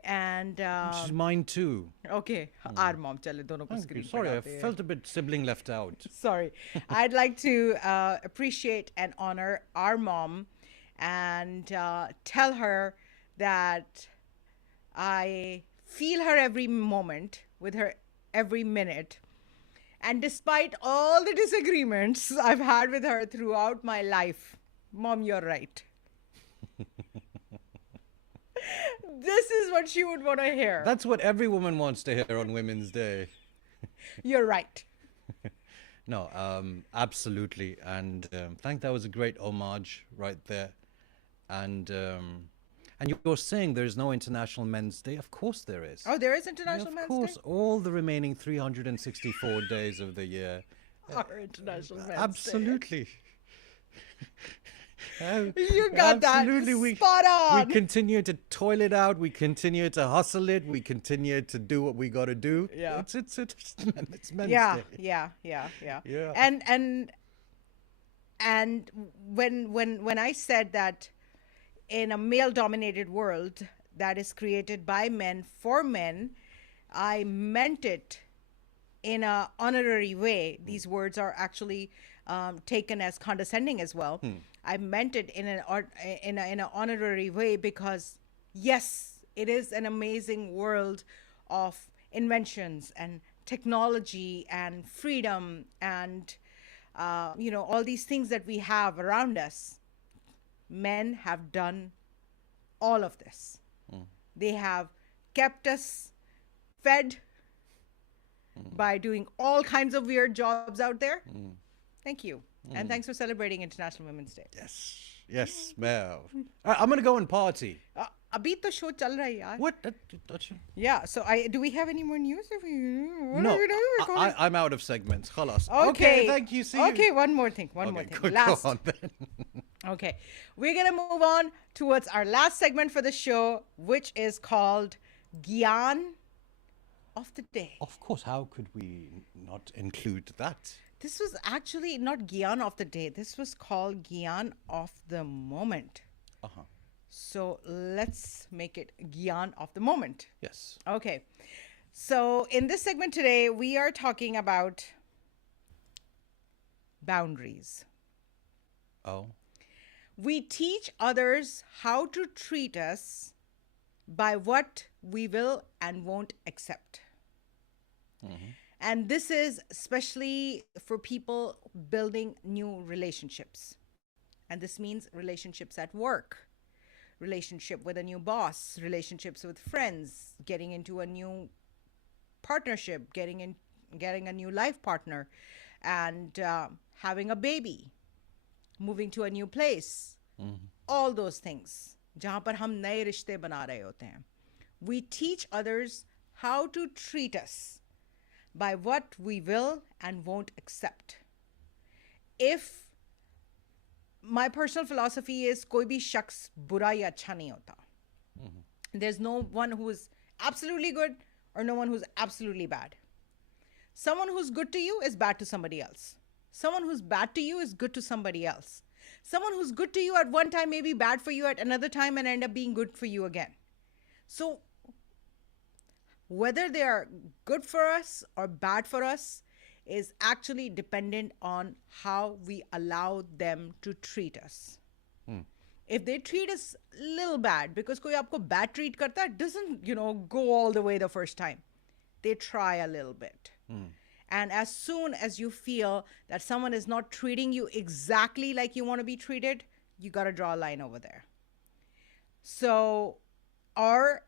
And She's mine too. okay, our mom, chale dono ko Thank screen you. pe Sorry, I laate hain. felt a bit sibling left out. Sorry. I'd like to appreciate and honor our mom and tell her that I feel her every moment, with her every minute. And despite all the disagreements I've had with her throughout my life, Mom, you're right. This is what she would want to hear. That's what every woman wants to hear on Women's Day. You're right. No, absolutely. And that was a great homage right there. And you're saying there's no International Men's Day? Of course there is. Oh, there is Yeah, International of Men's course, Day? all the remaining 364 days of the year. Our International Men's Day. Absolutely. You got Absolutely. that spot on. We continue to toil it out. We continue to hustle it. We continue to do what we got to do. Yeah. It's Men's yeah, Day. yeah. Yeah. And when I said that in a male-dominated world that is created by men for men, I meant it in a honorary way. These words are actually taken as condescending as well. I meant it in an honorary way because yes, it is an amazing world of inventions and technology and freedom and all these things that we have around us. Men have done all of this. They have kept us fed by doing all kinds of weird jobs out there. Thank you. And thanks for celebrating International Women's Day. Yes, Mel. All right, I'm going to go and party. अभी तो show चल रहा है यार. What? Yeah, so do we have any more news? What No, are we doing? I'm out of segments. Khalas. Okay. Thank you. See you. Okay, one more thing. One more Okay, thing. go Last. on then. Okay, we're gonna move on towards our last segment for the show, which is called Gyan of the day. Of course, how could we not include that? This was actually not Gyan of the day. This was called Gyan of the moment. Uh-huh. So let's make it Gyan of the moment. Yes. Okay. So in this segment today, we are talking about boundaries. Oh. We teach others how to treat us by what we will and won't accept. And this is especially for people building new relationships. And this means relationships at work, relationship with a new boss, relationships with friends, getting into a new partnership, getting a new life partner, and having a baby, moving to a new place, all those things. जहाँ पर हम नए रिश्ते बना रहे होते हैं. We teach others how to treat us by what we will and won't accept. If my personal philosophy is कोई भी शख्स बुरा या अच्छा नहीं होता. There's no one who is absolutely good or no one who's absolutely bad. Someone who's good to you is bad to somebody else. Someone who's bad to you is good to somebody else. Someone who's good to you at one time may be bad for you at another time and end up being good for you again. So whether they are good for us or bad for us is actually dependent on how we allow them to treat us. If they treat us a little bad, because koi aapko bad treat karta, it doesn't, go all the way the first time. They try a little bit. And as soon as you feel that someone is not treating you exactly like you want to be treated, you got to draw a line over there. So, or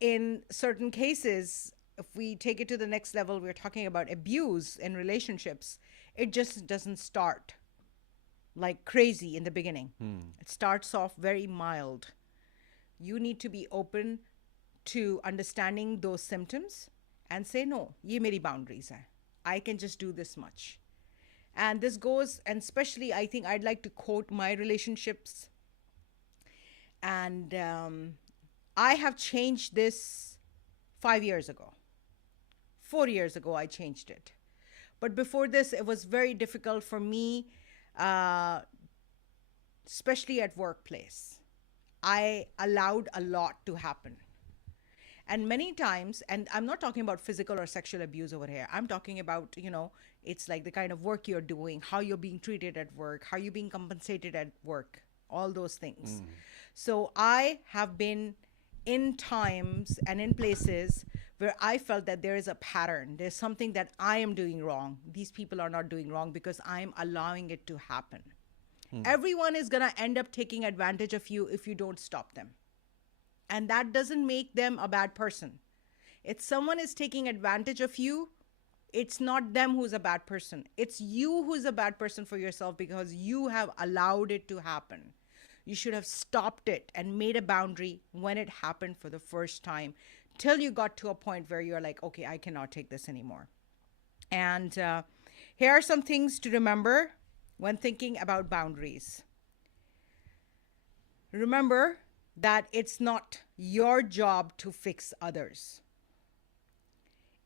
in certain cases, if we take it to the next level, we're talking about abuse in relationships. It just doesn't start like crazy in the beginning. It starts off very mild. You need to be open to understanding those symptoms and say, no, ye meri boundaries hai. I can just do this much. And this goes, and especially I think I'd like to quote my relationships. And I have changed this 5 years ago. 4 years ago, I changed it. But before this, it was very difficult for me, especially at workplace. I allowed a lot to happen. And many times, and I'm not talking about physical or sexual abuse over here. I'm talking about, it's like the kind of work you're doing, how you're being treated at work, how you're being compensated at work, all those things. So I have been in times and in places where I felt that there is a pattern. There's something that I am doing wrong. These people are not doing wrong because I'm allowing it to happen. Everyone is going to end up taking advantage of you if you don't stop them. And that doesn't make them a bad person. If someone is taking advantage of you, it's not them who's a bad person. It's you who's a bad person for yourself because you have allowed it to happen. You should have stopped it and made a boundary when it happened for the first time till you got to a point where you're like, okay, I cannot take this anymore. And here are some things to remember when thinking about boundaries. Remember that it's not your job to fix others.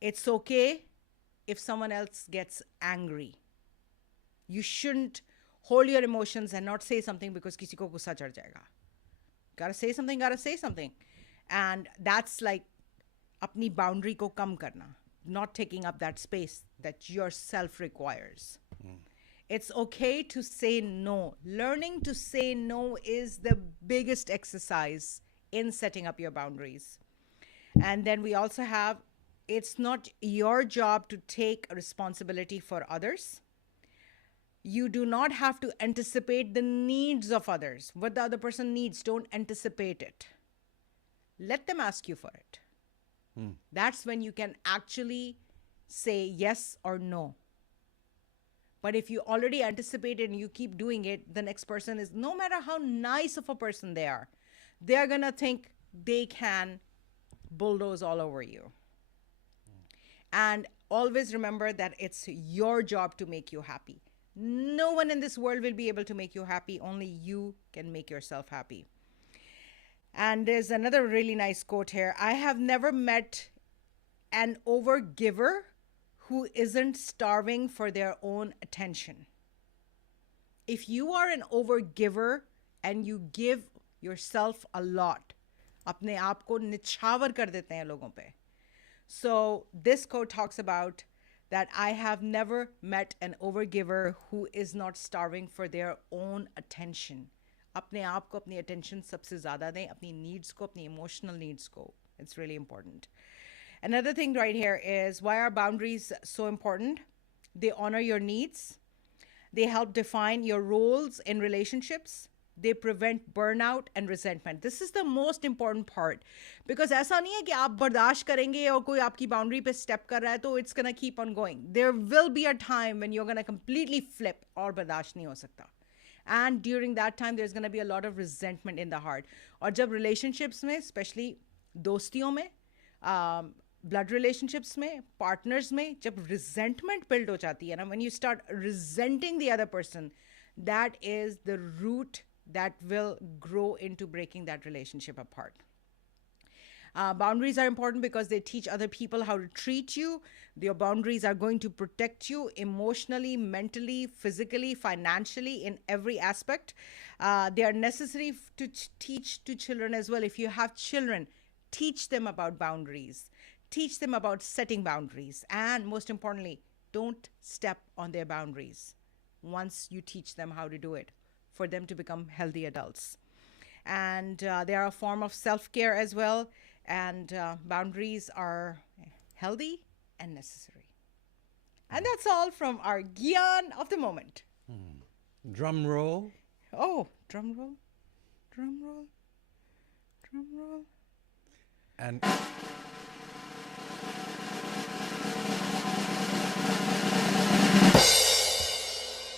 It's okay if someone else gets angry. You shouldn't hold your emotions and not say something because kisi ko gussa chad jayega. Gotta say something, gotta say something. And that's like apni boundary ko kam karna, not taking up that space that yourself requires. It's okay to say no. Learning to say no is the biggest exercise in setting up your boundaries. And then we also have, it's not your job to take responsibility for others. You do not have to anticipate the needs of others. What the other person needs, don't anticipate it. Let them ask you for it. That's when you can actually say yes or no. But if you already anticipate it and you keep doing it, the next person is, no matter how nice of a person they're going to think they can bulldoze all over you. And always remember that it's your job to make you happy. No one in this world will be able to make you happy. Only you can make yourself happy. And there's another really nice quote here. I have never met an overgiver who isn't starving for their own attention. If you are an overgiver and you give yourself a lot, अपने आप को निछावर कर देते हैं लोगों पे. So this quote talks about that I have never met an overgiver who is not starving for their own attention. अपने आप को अपनी attention सबसे ज़्यादा दें, अपनी needs को, अपनी emotional needs को. It's really important. Another thing right here is why are boundaries so important? They honor your needs. They help define your roles in relationships. They prevent burnout and resentment. This is the most important part. Because ऐसा नहीं है कि आप बर्दाश्त करेंगे और कोई आपकी boundary पे step कर रहा है तो it's gonna keep on going. There will be a time when you're gonna completely flip और बर्दाश्त नहीं हो सकता. And during that time, there's gonna be a lot of resentment in the heart. और जब relationships में, especially दोस्तियों में, blood relationships में, partners में, जब resentment build हो जाती है ना, when you start resenting the other person, that is the root that will grow into breaking that relationship apart. Boundaries are important because they teach other people how to treat you. Your boundaries are going to protect you emotionally, mentally, physically, financially, in every aspect. They are necessary to teach to children as well. If you have children, teach them about boundaries. Teach them about setting boundaries. And most importantly, don't step on their boundaries once you teach them how to do it for them to become healthy adults. And they are a form of self-care as well. And boundaries are healthy and necessary. And that's all from our Gyan of the moment. Drum roll. Oh, drum roll, drum roll, drum roll. And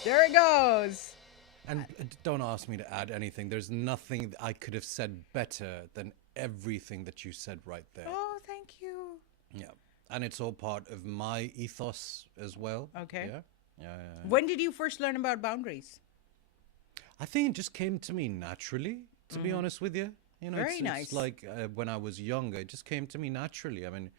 There it goes. and don't ask me to add anything. There's nothing I could have said better than everything that you said right there. Oh, thank you. Yeah. And it's all part of my ethos as well. Okay. Yeah. Yeah. When did you first learn about boundaries? I think it just came to me naturally, to be honest with you. You know, Very it's nice. like when I was younger, it just came to me naturally. I mean,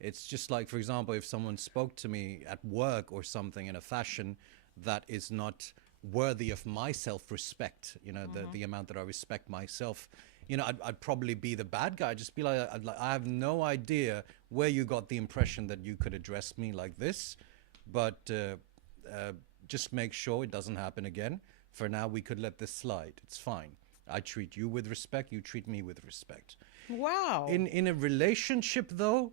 it's just like, for example, if someone spoke to me at work or something in a fashion that is not worthy of my self-respect, you know, the amount that I respect myself, you know, I'd probably be the bad guy. I'd just be like, I have no idea where you got the impression that you could address me like this, but just make sure it doesn't happen again. For now, we could let this slide. It's fine. I treat you with respect. You treat me with respect. Wow. In a relationship, though,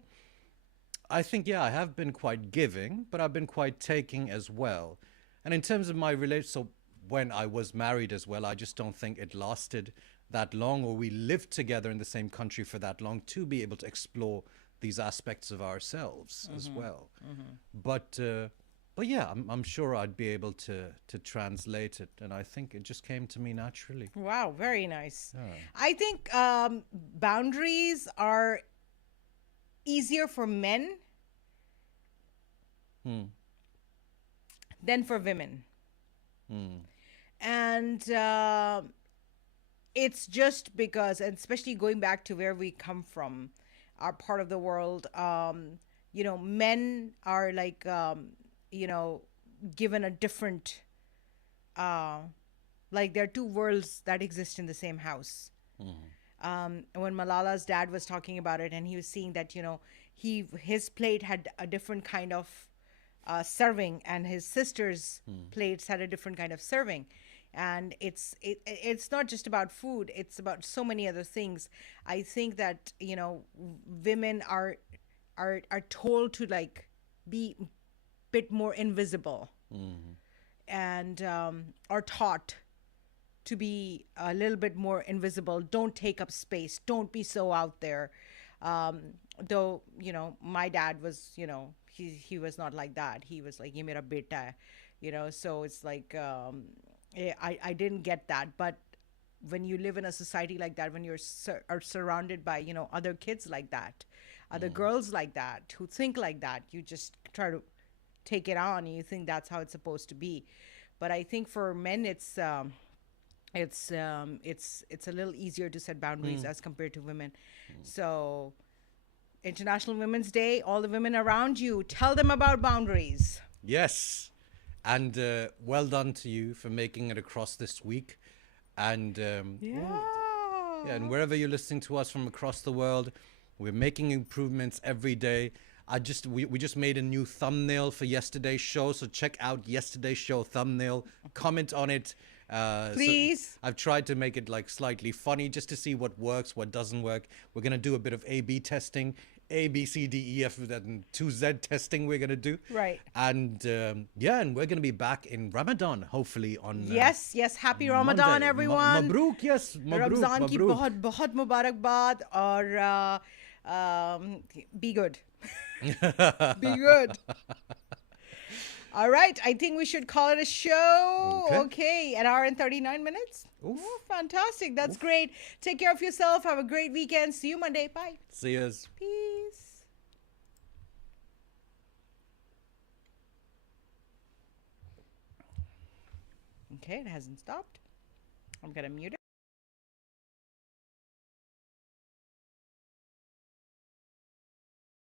I think, yeah, I have been quite giving, but I've been quite taking as well. And in terms of my relationship, so when I was married as well, I just don't think it lasted that long, or we lived together in the same country for that long to be able to explore these aspects of ourselves as well. But yeah, I'm sure I'd be able to translate it, and I think it just came to me naturally. Wow, very nice. I think boundaries are easier for men than for women. And it's just because, and especially going back to where we come from, our part of the world, you know, men are like, you know, given a different, like there are two worlds that exist in the same house. When Malala's dad was talking about it, and he was seeing that, you know, his plate had a different kind of serving, and his sister's plates had a different kind of serving. And it's not just about food, it's about so many other things. I think that, you know, women are told to like be a bit more invisible, and are taught to be a little bit more invisible. Don't take up space, don't be so out there. Though, you know, my dad was, you know, he was not like that. He was like, ye mera beta hai, you know. So it's like, I didn't get that. But when you live in a society like that, when you're are surrounded by, you know, other kids like that, other girls like that who think like that, you just try to take it on, and you think that's how it's supposed to be. But I think for men, it's a little easier to set boundaries as compared to women. So International Women's Day. All the women around you, tell them about boundaries. Yes. And well done to you for making it across this week. And Yeah. yeah, and wherever you're listening to us from across the world, we're making improvements every day. We just made a new thumbnail for yesterday's show, so check out yesterday's show thumbnail, comment on it. So Please. I've tried to make it like slightly funny just to see what works, what doesn't work. We're gonna do a bit of A/B testing, A, B, C, D, E, F, and 2Z testing. We're gonna do, Right. and yeah, and we're gonna be back in Ramadan hopefully on Yes, yes. Happy Ramadan, Monday. everyone. Mabruk, yes, mabruk, Ramzan ki mabruk. बहुत बहुत मुबारकबाद और be good. Be good. All right, I think we should call it a show. Okay. Okay, an hour and 39 minutes. Oof. Oh, fantastic. That's great. Take care of yourself. Have a great weekend. See you Monday. Bye. See yous. Peace. Okay, it hasn't stopped. I'm going to mute it.